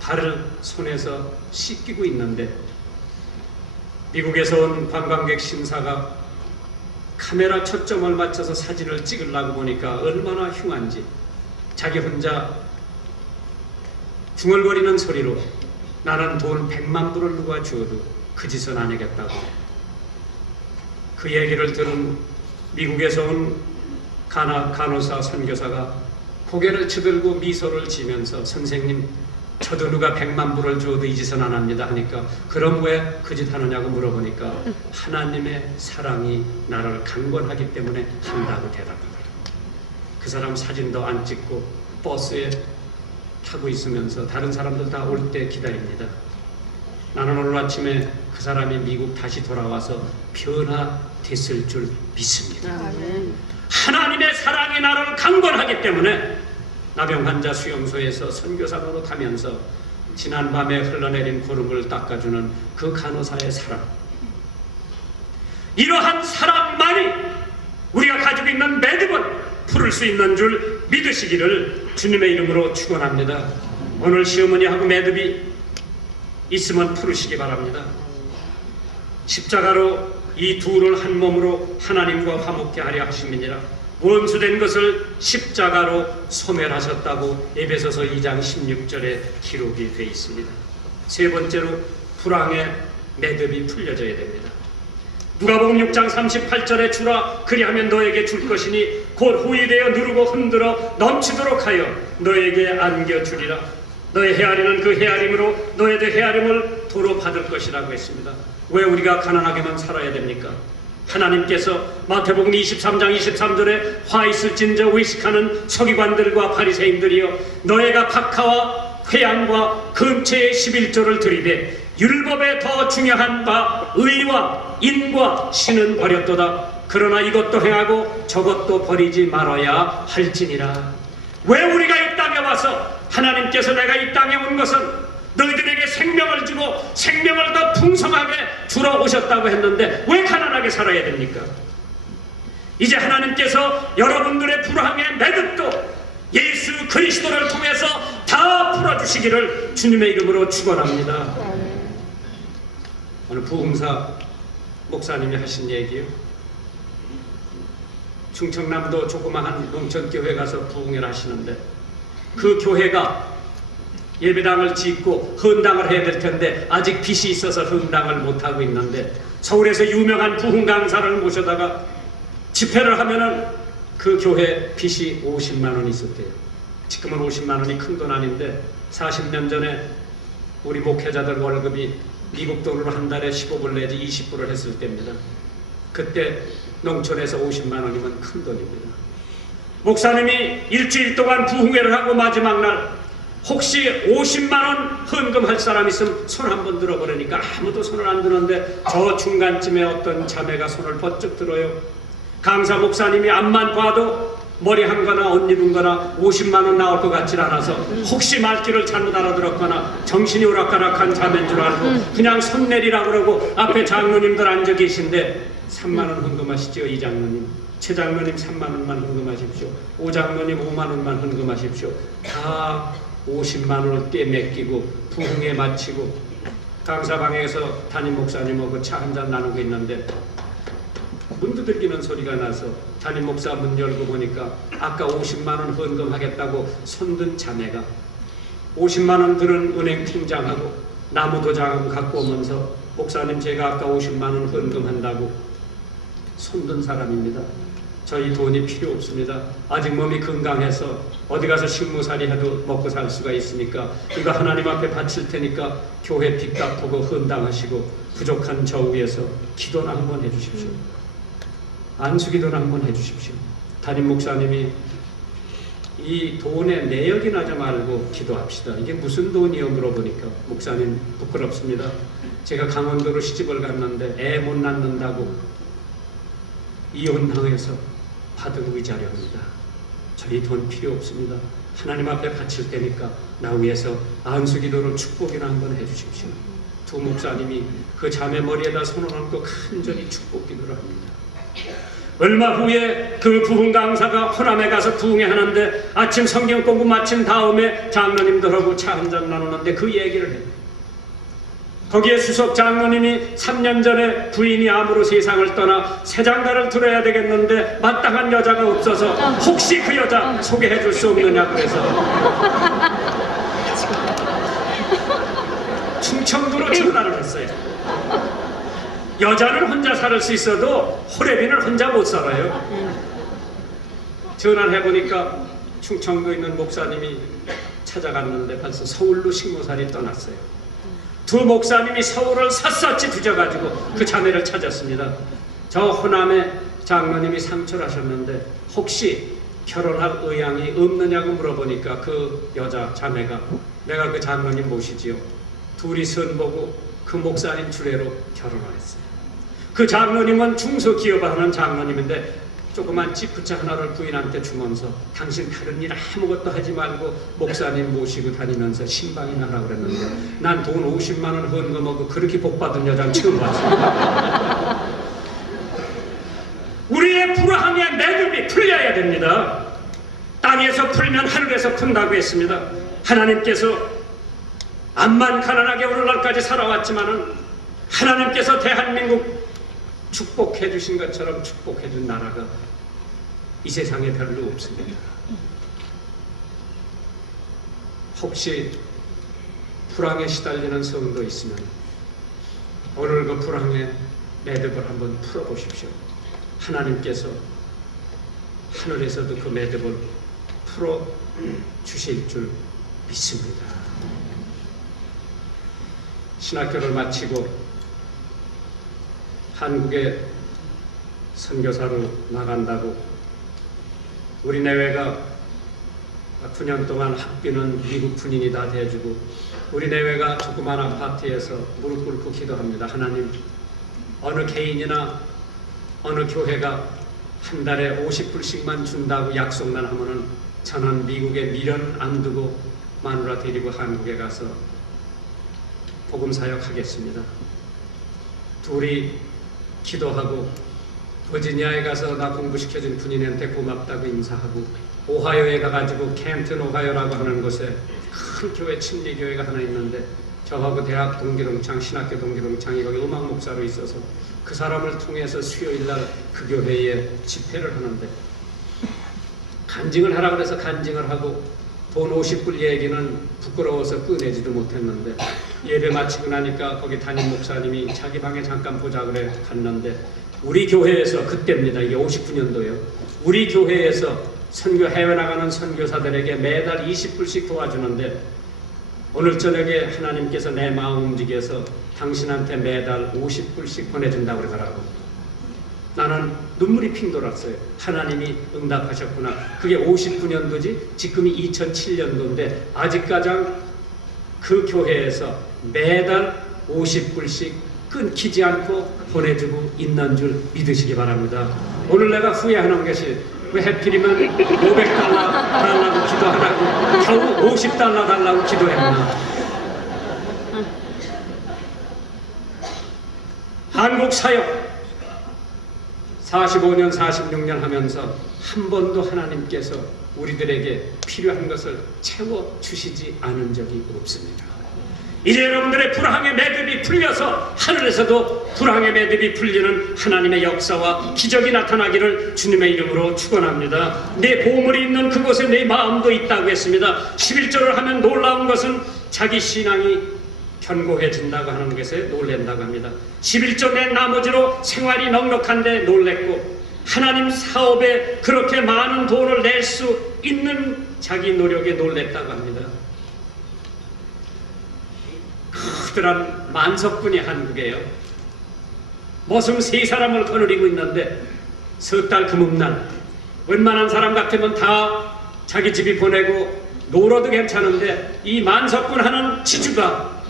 발을 손에서 씻기고 있는데 미국에서 온 관광객 심사가 카메라 초점을 맞춰서 사진을 찍으려고 보니까 얼마나 흉한지 자기 혼자 중얼거리는 소리로 나는 돈 100만 불을 누가 주어도 그 짓은 안 하겠다고. 그 얘기를 들은 미국에서 온 간호사 선교사가 고개를 치들고 미소를 지면서 선생님 저도 누가 100만 불을 주어도 이 짓은 안 합니다 하니까 그럼 왜 그 짓 하느냐고 물어보니까 하나님의 사랑이 나를 강권하기 때문에 한다고 대답하더라고요. 그 사람 사진도 안 찍고 버스에 타고 있으면서 다른 사람들 다 올 때 기다립니다. 나는 오늘 아침에 그 사람이 미국 다시 돌아와서 변화됐을 줄 믿습니다. 하나님의 사랑이 나를 강권하기 때문에 나병 환자 수용소에서 선교사 노릇하면서 지난밤에 흘러내린 구름을 닦아주는 그 간호사의 사랑, 이러한 사랑만이 우리가 가지고 있는 매듭을 풀을 수 있는 줄 믿으시기를 주님의 이름으로 축원합니다. 오늘 시어머니하고 매듭이 있으면 풀으시기 바랍니다. 십자가로 이 둘을 한 몸으로 하나님과 화목케 하려 하심이니라. 원수된 것을 십자가로 소멸하셨다고 에베소서 2장 16절에 기록이 되어 있습니다. 세 번째로 불황의 매듭이 풀려져야 됩니다. 누가복음 6장 38절에 주라 그리하면 너에게 줄 것이니 곧 후이되어 누르고 흔들어 넘치도록 하여 너에게 안겨주리라. 너의 헤아리는 그 헤아림으로 너의 헤아림을 도로 받을 것이라고 했습니다. 왜 우리가 가난하게만 살아야 됩니까? 하나님께서 마태복음 23장 23절에 화 있을진저 의식하는 서기관들과 바리새인들이여 너희가 박하와 회양과 금체의 11조를 드리되 율법에 더 중요한 바 의와 인과 신은 버렸도다. 그러나 이것도 행하고 저것도 버리지 말아야 할지니라. 왜 우리가 이 땅에 와서 하나님께서 내가 이 땅에 온 것은 너희들에게 생명을 주고 생명을 더 풍성하게 주러 오셨다고 했는데 왜 가난하게 살아야 됩니까? 이제 하나님께서 여러분들의 불황의 매듭도 예수 그리스도를 통해서 다 풀어주시기를 주님의 이름으로 축원합니다. 오늘 부흥사 목사님이 하신 얘기요. 충청남도 조그마한 농촌교회 가서 부흥회를 하시는데 그 교회가 예배당을 짓고 헌당을 해야 될 텐데 아직 빚이 있어서 헌당을 못하고 있는데 서울에서 유명한 부흥 강사를 모셔다가 집회를 하면은 그 교회 빚이 50만 원 있었대요. 지금은 50만 원이 큰 돈 아닌데 40년 전에 우리 목회자들 월급이 미국 돈으로 한 달에 15불 내지 20불을 했을 때입니다. 그때 농촌에서 50만 원이면 큰 돈입니다. 목사님이 일주일 동안 부흥회를 하고 마지막 날 혹시 50만 원 헌금할 사람 있으면 손 한번 들어보려니까 아무도 손을 안 드는데 저 중간쯤에 어떤 자매가 손을 번쩍 들어요. 강사 목사님이 앞만 봐도 머리 한 거나 옷 입은 거나 50만 원 나올 것 같지 않아서 혹시 말귀를 잘못 알아들었거나 정신이 오락가락한 자매인 줄 알고 그냥 손 내리라 그러고 앞에 장로님들 앉아 계신데 3만 원 헌금하시죠. 이 장로님, 최 장로님 3만 원만 헌금하십시오. 오 장로님 5만 원만 헌금하십시오. 다 50만 원을 떼매끼고 부흥회 마치고 강사방에서 담임 목사님하고 차 한잔 나누고 있는데 문 두들기는 소리가 나서 담임 목사 문 열고 보니까 아까 50만 원 헌금하겠다고 손든 자매가 50만 원 들은 은행 팀장하고 나무 도장 갖고 오면서 목사님 제가 아까 50만 원 헌금한다고 손든 사람입니다. 저희 돈이 필요 없습니다. 아직 몸이 건강해서 어디 가서 식무살이 해도 먹고 살 수가 있으니까 이거 하나님 앞에 바칠 테니까 교회 빚 갚고 헌당하시고 부족한 저 위에서 기도나 한번 해주십시오. 안수기도나 한번 해주십시오. 담임 목사님이 이 돈에 내역이 나지 말고 기도합시다. 이게 무슨 돈이요? 물어보니까 목사님 부끄럽습니다. 제가 강원도로 시집을 갔는데 애 못 낳는다고 이혼당해서 받은 의자료입니다. 저희 돈 필요 없습니다. 하나님 앞에 바칠 테니까 나 위해서 안수기도로 축복이나 한번 해주십시오. 두 목사님이 그 자매 머리에다 손을 얹고 간절히 축복기도를 합니다. 얼마 후에 그 부흥 강사가 호남에 가서 부흥회 하는데 아침 성경 공부 마친 다음에 장로님들하고 차 한잔 나누는데 그 얘기를 해요. 거기에 수석 장로님이 3년 전에 부인이 암으로 세상을 떠나 새장가를 들어야 되겠는데 마땅한 여자가 없어서 혹시 그 여자 소개해 줄 수 없느냐 그래서 충청도로 전화를 했어요. 여자는 혼자 살 수 있어도 호래비는 혼자 못 살아요. 전화를 해보니까 충청도에 있는 목사님이 찾아갔는데 벌써 서울로 식모살이 떠났어요. 두 목사님이 서울을 샅샅이 뒤져가지고 그 자매를 찾았습니다. 저 호남의 장로님이 상처하셨는데 혹시 결혼할 의향이 없느냐고 물어보니까 그 여자 자매가 내가 그 장로님 모시지요. 둘이 선보고 그 목사님 주례로 결혼을 했어요. 그 장로님은 중소기업을 하는 장로님인데 조그만 지프차 하나를 부인한테 주면서 당신 다른 일 아무것도 하지 말고 목사님 모시고 다니면서 신방이나 하라고 그랬는데 난 돈 50만 원 헌금하고 그렇게 복받은 여자는 처음 봤습니다. 우리의 불황의 매듭이 풀려야 됩니다. 땅에서 풀면 하늘에서 푼다고 했습니다. 하나님께서 암만 가난하게 오늘날까지 살아왔지만은 하나님께서 대한민국 축복해 주신 것처럼 축복해 준 나라가 이 세상에 별로 없습니다. 혹시 불황에 시달리는 성도 있으면 오늘 그 불황의 매듭을 한번 풀어보십시오. 하나님께서 하늘에서도 그 매듭을 풀어주실 줄 믿습니다. 신학교를 마치고 한국에 선교사로 나간다고 우리 내외가 9년 동안 학비는 미국 군인이 다 대주고 우리 내외가 조그만 아파트에서 무릎 꿇고 기도합니다. 하나님, 어느 개인이나 어느 교회가 한 달에 50불씩만 준다고 약속만 하면은 저는 미국에 미련 안 두고 마누라 데리고 한국에 가서 복음 사역하겠습니다. 둘이 기도하고 버지니아에 가서 나 공부시켜준 군인한테 고맙다고 인사하고 오하이오에 가가지고 켄튼 오하이오라고 하는 곳에 큰 교회 침례교회가 하나 있는데 저하고 대학 동기동창 신학교 동기동창이 거기 음악 목사로 있어서 그 사람을 통해서 수요일날 그 교회에 집회를 하는데 간증을 하라고 해서 간증을 하고 돈 50불 얘기는 부끄러워서 꺼내지도 못했는데 예배 마치고 나니까 거기 담임 목사님이 자기 방에 잠깐 보자 그래 갔는데 우리 교회에서 그때입니다. 이게 59년도요. 우리 교회에서 선교 해외 나가는 선교사들에게 매달 20불씩 도와주는데 오늘 저녁에 하나님께서 내 마음 움직여서 당신한테 매달 50불씩 보내준다고 그러더라고. 나는 눈물이 핑 돌았어요. 하나님이 응답하셨구나. 그게 59년도지 지금이 2007년도인데 아직까지 그 교회에서 매달 50불씩 끊기지 않고 보내주고 있는 줄 믿으시기 바랍니다. 오늘 내가 후회하는 것이 왜 해필이면 500달러 달라고 기도하라고 겨우 50달러 달라고 기도했나. 한국 사역 45년 46년 하면서 한 번도 하나님께서 우리들에게 필요한 것을 채워주시지 않은 적이 없습니다. 이제 여러분들의 불황의 매듭이 풀려서 하늘에서도 불황의 매듭이 풀리는 하나님의 역사와 기적이 나타나기를 주님의 이름으로 축원합니다. 내 보물이 있는 그곳에 내 마음도 있다고 했습니다. 11절을 하면 놀라운 것은 자기 신앙이 견고해진다고 하는 것에 놀랜다고 합니다. 11절 내 나머지로 생활이 넉넉한데 놀랬고 하나님 사업에 그렇게 많은 돈을 낼 수 있는 자기 노력에 놀랬다고 합니다. 커다란 만석군이 한국에요. 머슴 3사람을 거느리고 있는데 석 달 금음날 웬만한 사람 같으면 다 자기 집이 보내고 놀아도 괜찮은데 이 만석군 하는 지주가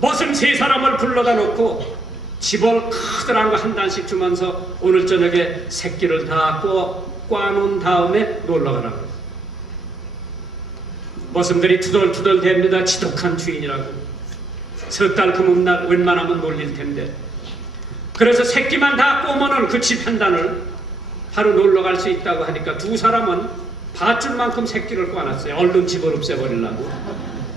머슴 3사람을 불러다 놓고 집을 커다란 거 한 단씩 주면서 오늘 저녁에 새끼를 다 꽈놓은 다음에 놀러가라고. 머슴들이 투덜투덜 댑니다. 지독한 주인이라고. 석 달 금음날 웬만하면 놀릴 텐데. 그래서 새끼만 다 꼬면은 그 집 한 단을 바로 놀러갈 수 있다고 하니까 두 사람은 밧줄만큼 새끼를 꽈놨어요. 얼른 집을 없애버리려고.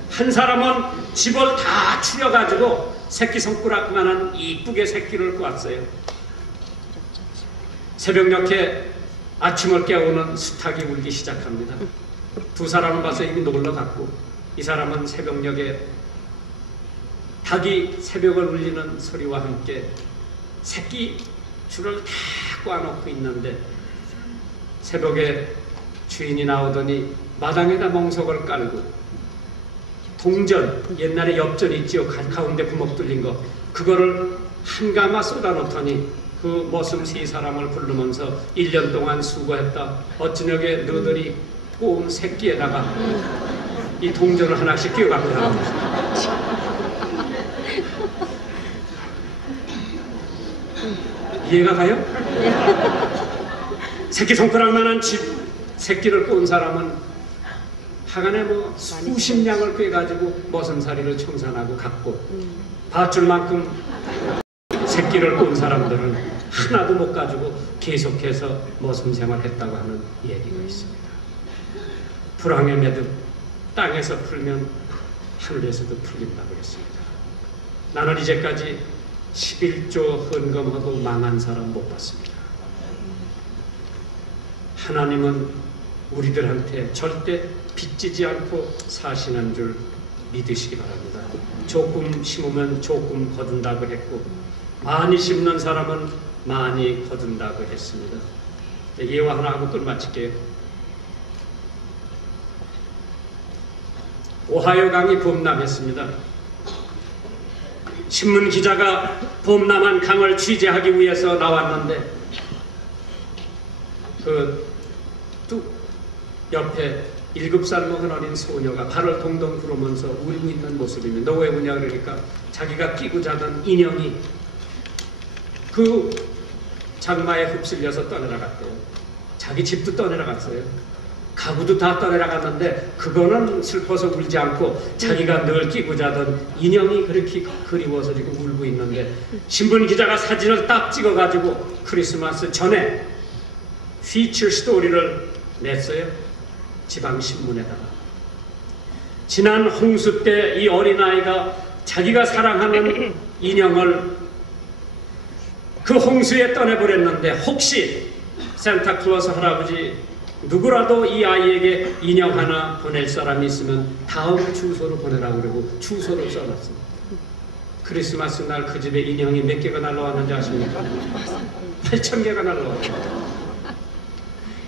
한 사람은 집을 다 추려가지고 새끼 손가락만한 이쁘게 새끼를 꽈어요. 새벽녘에 아침을 깨우는 수탉이 울기 시작합니다. 두 사람은 봐서 이미 놀러갔고 이 사람은 새벽녘에 닭이 새벽을 울리는 소리와 함께 새끼 줄을 다 꽈놓고 있는데 새벽에 주인이 나오더니 마당에다 멍석을 깔고 동전, 옛날에 엽전 있지요. 가운데 구멍 뚫린 거 그거를 한 가마 쏟아놓더니 그 머슴 3사람을 부르면서 1년 동안 수고했다. 어쩌녁에 너들이 꼬운 새끼에다가 이 동전을 하나씩 끼워갖고 나옵니다. 이해가 가요? 새끼 손가락만한 집 새끼를 꼬은 사람은 하간에 뭐 수십 냥을 꿰가지고 머슴살이를 청산하고 갔고 밧줄만큼 새끼를 꼬은 사람들은 하나도 못 가지고 계속해서 머슴 생활했다고 하는 얘기가 있습니다. 불황의 매듭 땅에서 풀면 하늘에서도 풀린다고 했습니다. 나는 이제까지 11조 헌금하고 망한 사람 못 봤습니다. 하나님은 우리들한테 절대 빚지지 않고 사시는 줄 믿으시기 바랍니다. 조금 심으면 조금 거둔다고 했고 많이 심는 사람은 많이 거둔다고 했습니다. 예화 하나 하고 끝마칠게요. 오하이오 강이 범람했습니다. 신문 기자가 범람한 강을 취재하기 위해서 나왔는데 그 뚝 옆에 7살 먹은 어린 소녀가 발을 동동 구르면서 울고 있는 모습입니다. 너 왜 우냐 그러니까 자기가 끼고 자던 인형이 그 장마에 휩쓸려서 떠내려갔대요. 자기 집도 떠내려갔어요. 가구도 다 떠내려갔는데 그거는 슬퍼서 울지 않고 자기가 늘 끼고 자던 인형이 그렇게 그리워서 지금 울고 있는데 신문 기자가 사진을 딱 찍어가지고 크리스마스 전에 피처 스토리를 냈어요. 지방신문에다가. 지난 홍수 때 이 어린아이가 자기가 사랑하는 인형을 그 홍수에 떠내버렸는데 혹시 산타클로스 할아버지 누구라도 이 아이에게 인형 하나 보낼 사람이 있으면 다음 주소로 보내라고 그러고 주소를 써놨습니다. 크리스마스 날 그 집에 인형이 몇 개가 날라왔는지 아십니까? 8,000개가 날라왔습니다.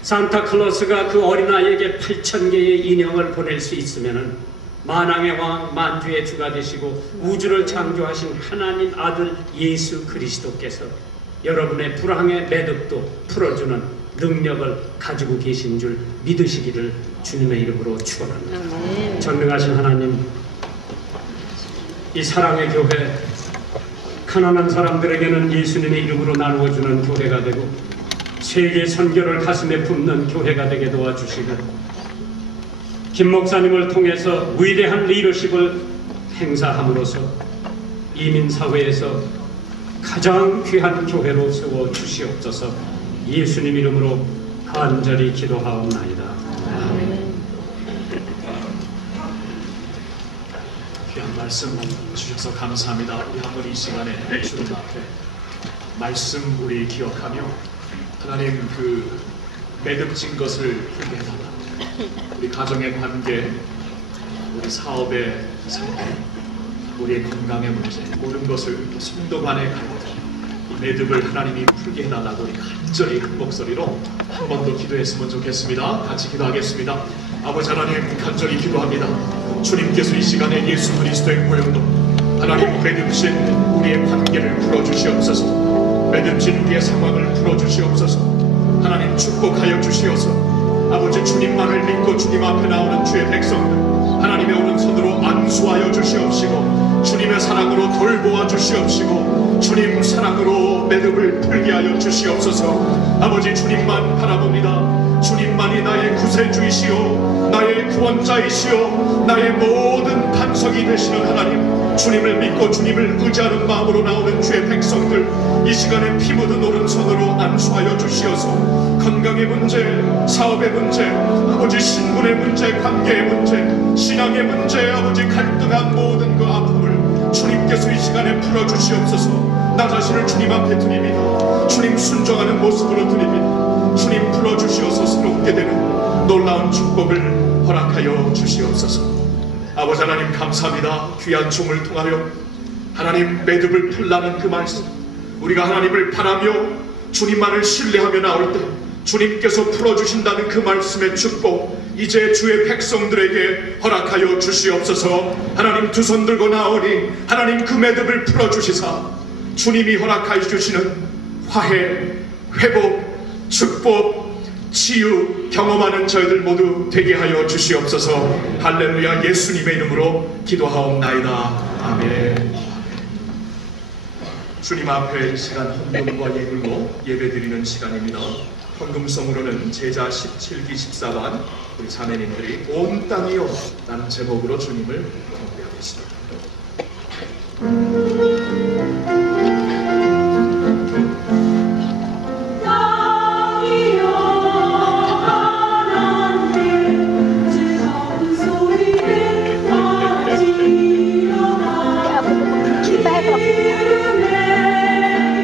산타클로스가 그 어린아이에게 8,000개의 인형을 보낼 수 있으면 만왕의 왕 만주의 주가 되시고 우주를 창조하신 하나님 아들 예수 그리스도께서 여러분의 불황의 매듭도 풀어주는 능력을 가지고 계신 줄 믿으시기를 주님의 이름으로 축원합니다. 전능하신 하나님, 이 사랑의 교회, 가난한 사람들에게는 예수님의 이름으로 나누어주는 교회가 되고 세계 선교를 가슴에 품는 교회가 되게 도와주시고 김 목사님을 통해서 위대한 리더십을 행사함으로써 이민사회에서 가장 귀한 교회로 세워주시옵소서. 예수님 이름으로 간절히 기도하옵나이다. 아멘. 귀한 말씀 주셔서 감사합니다. 우리 한번 이 시간에 주님 앞에 말씀 우리 기억하며 하나님 그 매듭진 것을 풀게 해달라. 우리 가정의 관계, 우리 사업의 상태, 우리의 건강의 문제, 모든 것을 성도 간의 갈등, 이 매듭을 하나님이 풀게 해달라고 우리 간절히 큰 목소리로 한 번 더 기도했으면 좋겠습니다. 같이 기도하겠습니다. 아버지 하나님 간절히 기도합니다. 주님께서 이 시간에 예수 그리스도의 보혈로 하나님 매듭진 우리의 관계를 풀어주시옵소서. 매듭진 우리의 상황을 풀어주시옵소서. 하나님 축복하여 주시옵소서. 아버지 주님만을 믿고 주님 앞에 나오는 주의 백성들 하나님의 오른손으로 안수하여 주시옵시고 주님의 사랑으로 돌보아 주시옵시고 주님 사랑으로 매듭을 풀게 하여 주시옵소서. 아버지 주님만 바라봅니다. 주님만이 나의 구세주이시오 나의 구원자이시오 나의 모든 반석이 되시는 하나님, 주님을 믿고 주님을 의지하는 마음으로 나오는 주의 백성들 이 시간에 피 묻은 오른손으로 안수하여 주시어서 건강의 문제, 사업의 문제, 아버지 신분의 문제, 관계의 문제, 신앙의 문제, 아버지 갈등한 모든 그 아픔을 주님께서 이 시간에 풀어주시옵소서. 나 자신을 주님 앞에 드립니다. 주님 순종하는 모습으로 드립니다. 주님 풀어주시어서 새롭게 되는 놀라운 축복을 허락하여 주시옵소서. 아버지 하나님 감사합니다. 귀한 종을 통하여 하나님 매듭을 풀라는 그 말씀, 우리가 하나님을 바라며 주님만을 신뢰하며 나올 때 주님께서 풀어주신다는 그 말씀의 축복 이제 주의 백성들에게 허락하여 주시옵소서. 하나님 두 손 들고 나오니 하나님 그 매듭을 풀어주시사 주님이 허락하여 주시는 화해, 회복, 축복, 치유 경험하는 저희들 모두 되게 하여 주시옵소서. 할렐루야. 예수님의 이름으로 기도하옵나이다. 아멘. 주님 앞에 이 시간 헌금과 예물로 예배드리는 시간입니다. 헌금성으로는 제자 17기 14반 우리 자매님들이 온 땅이요 라는 제목으로 주님을 경배하겠습니다.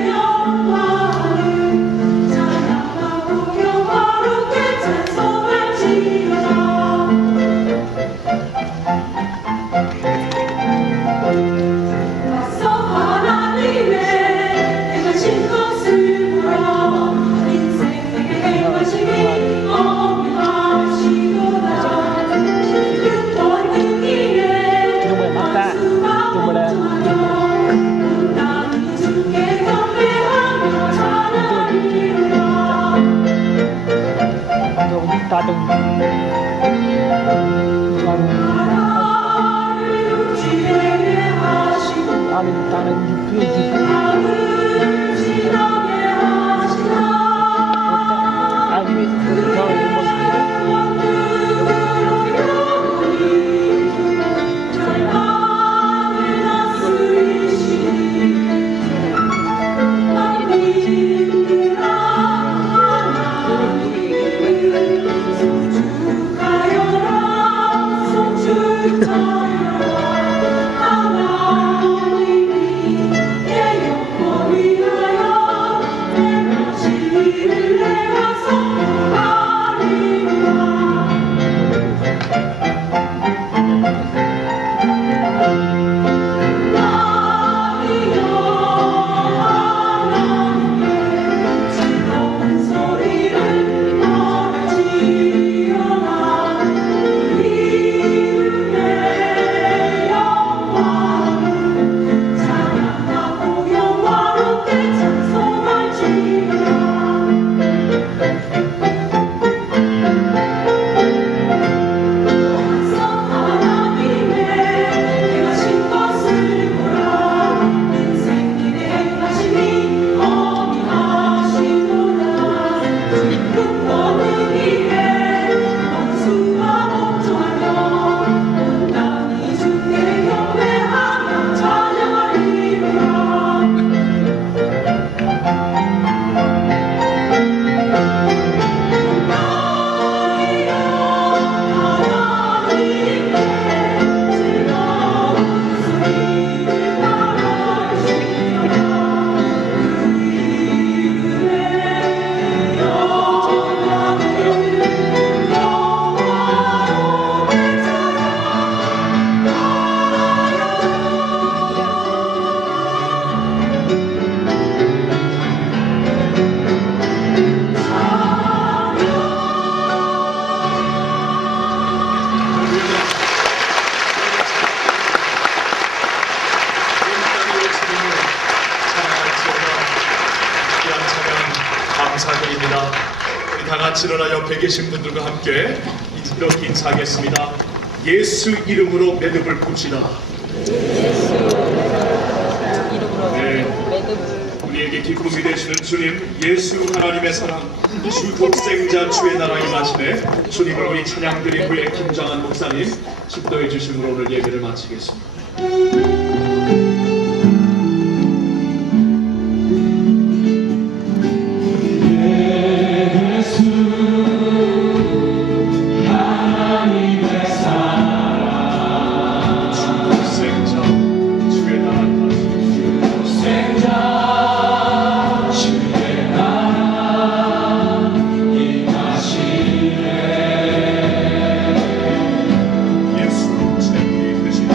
영광을 찬양하고 영화롭게 일어나 옆에 계신 분들과 함께 이렇게 인사하겠습니다. 예수 이름으로 매듭을 풉시다. 네, 우리에게 기쁨이 되시는 주님, 예수 하나님의 사랑, 주 독생자 주의 나라 임하시네. 주님을 우리 찬양 드린 후에 김정한 목사님 축도해 주심으로 오늘 예배를 마치겠습니다. 예수 제 우리 되신 주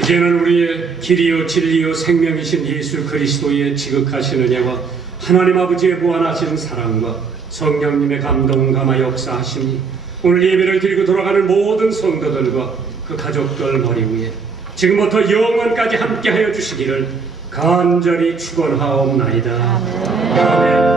이제는 우리의 길이요 진리요 생명이신 예수 그리스도의 지극하신 은혜와 하나님 아버지의 무한하신 사랑과 성령님의 감동 감화 역사하심이 오늘 예배를 드리고 돌아가는 모든 성도들과 그 가족들 머리 위에 지금부터 영원까지 함께하여 주시기를 간절히 축원하옵나이다. 아멘.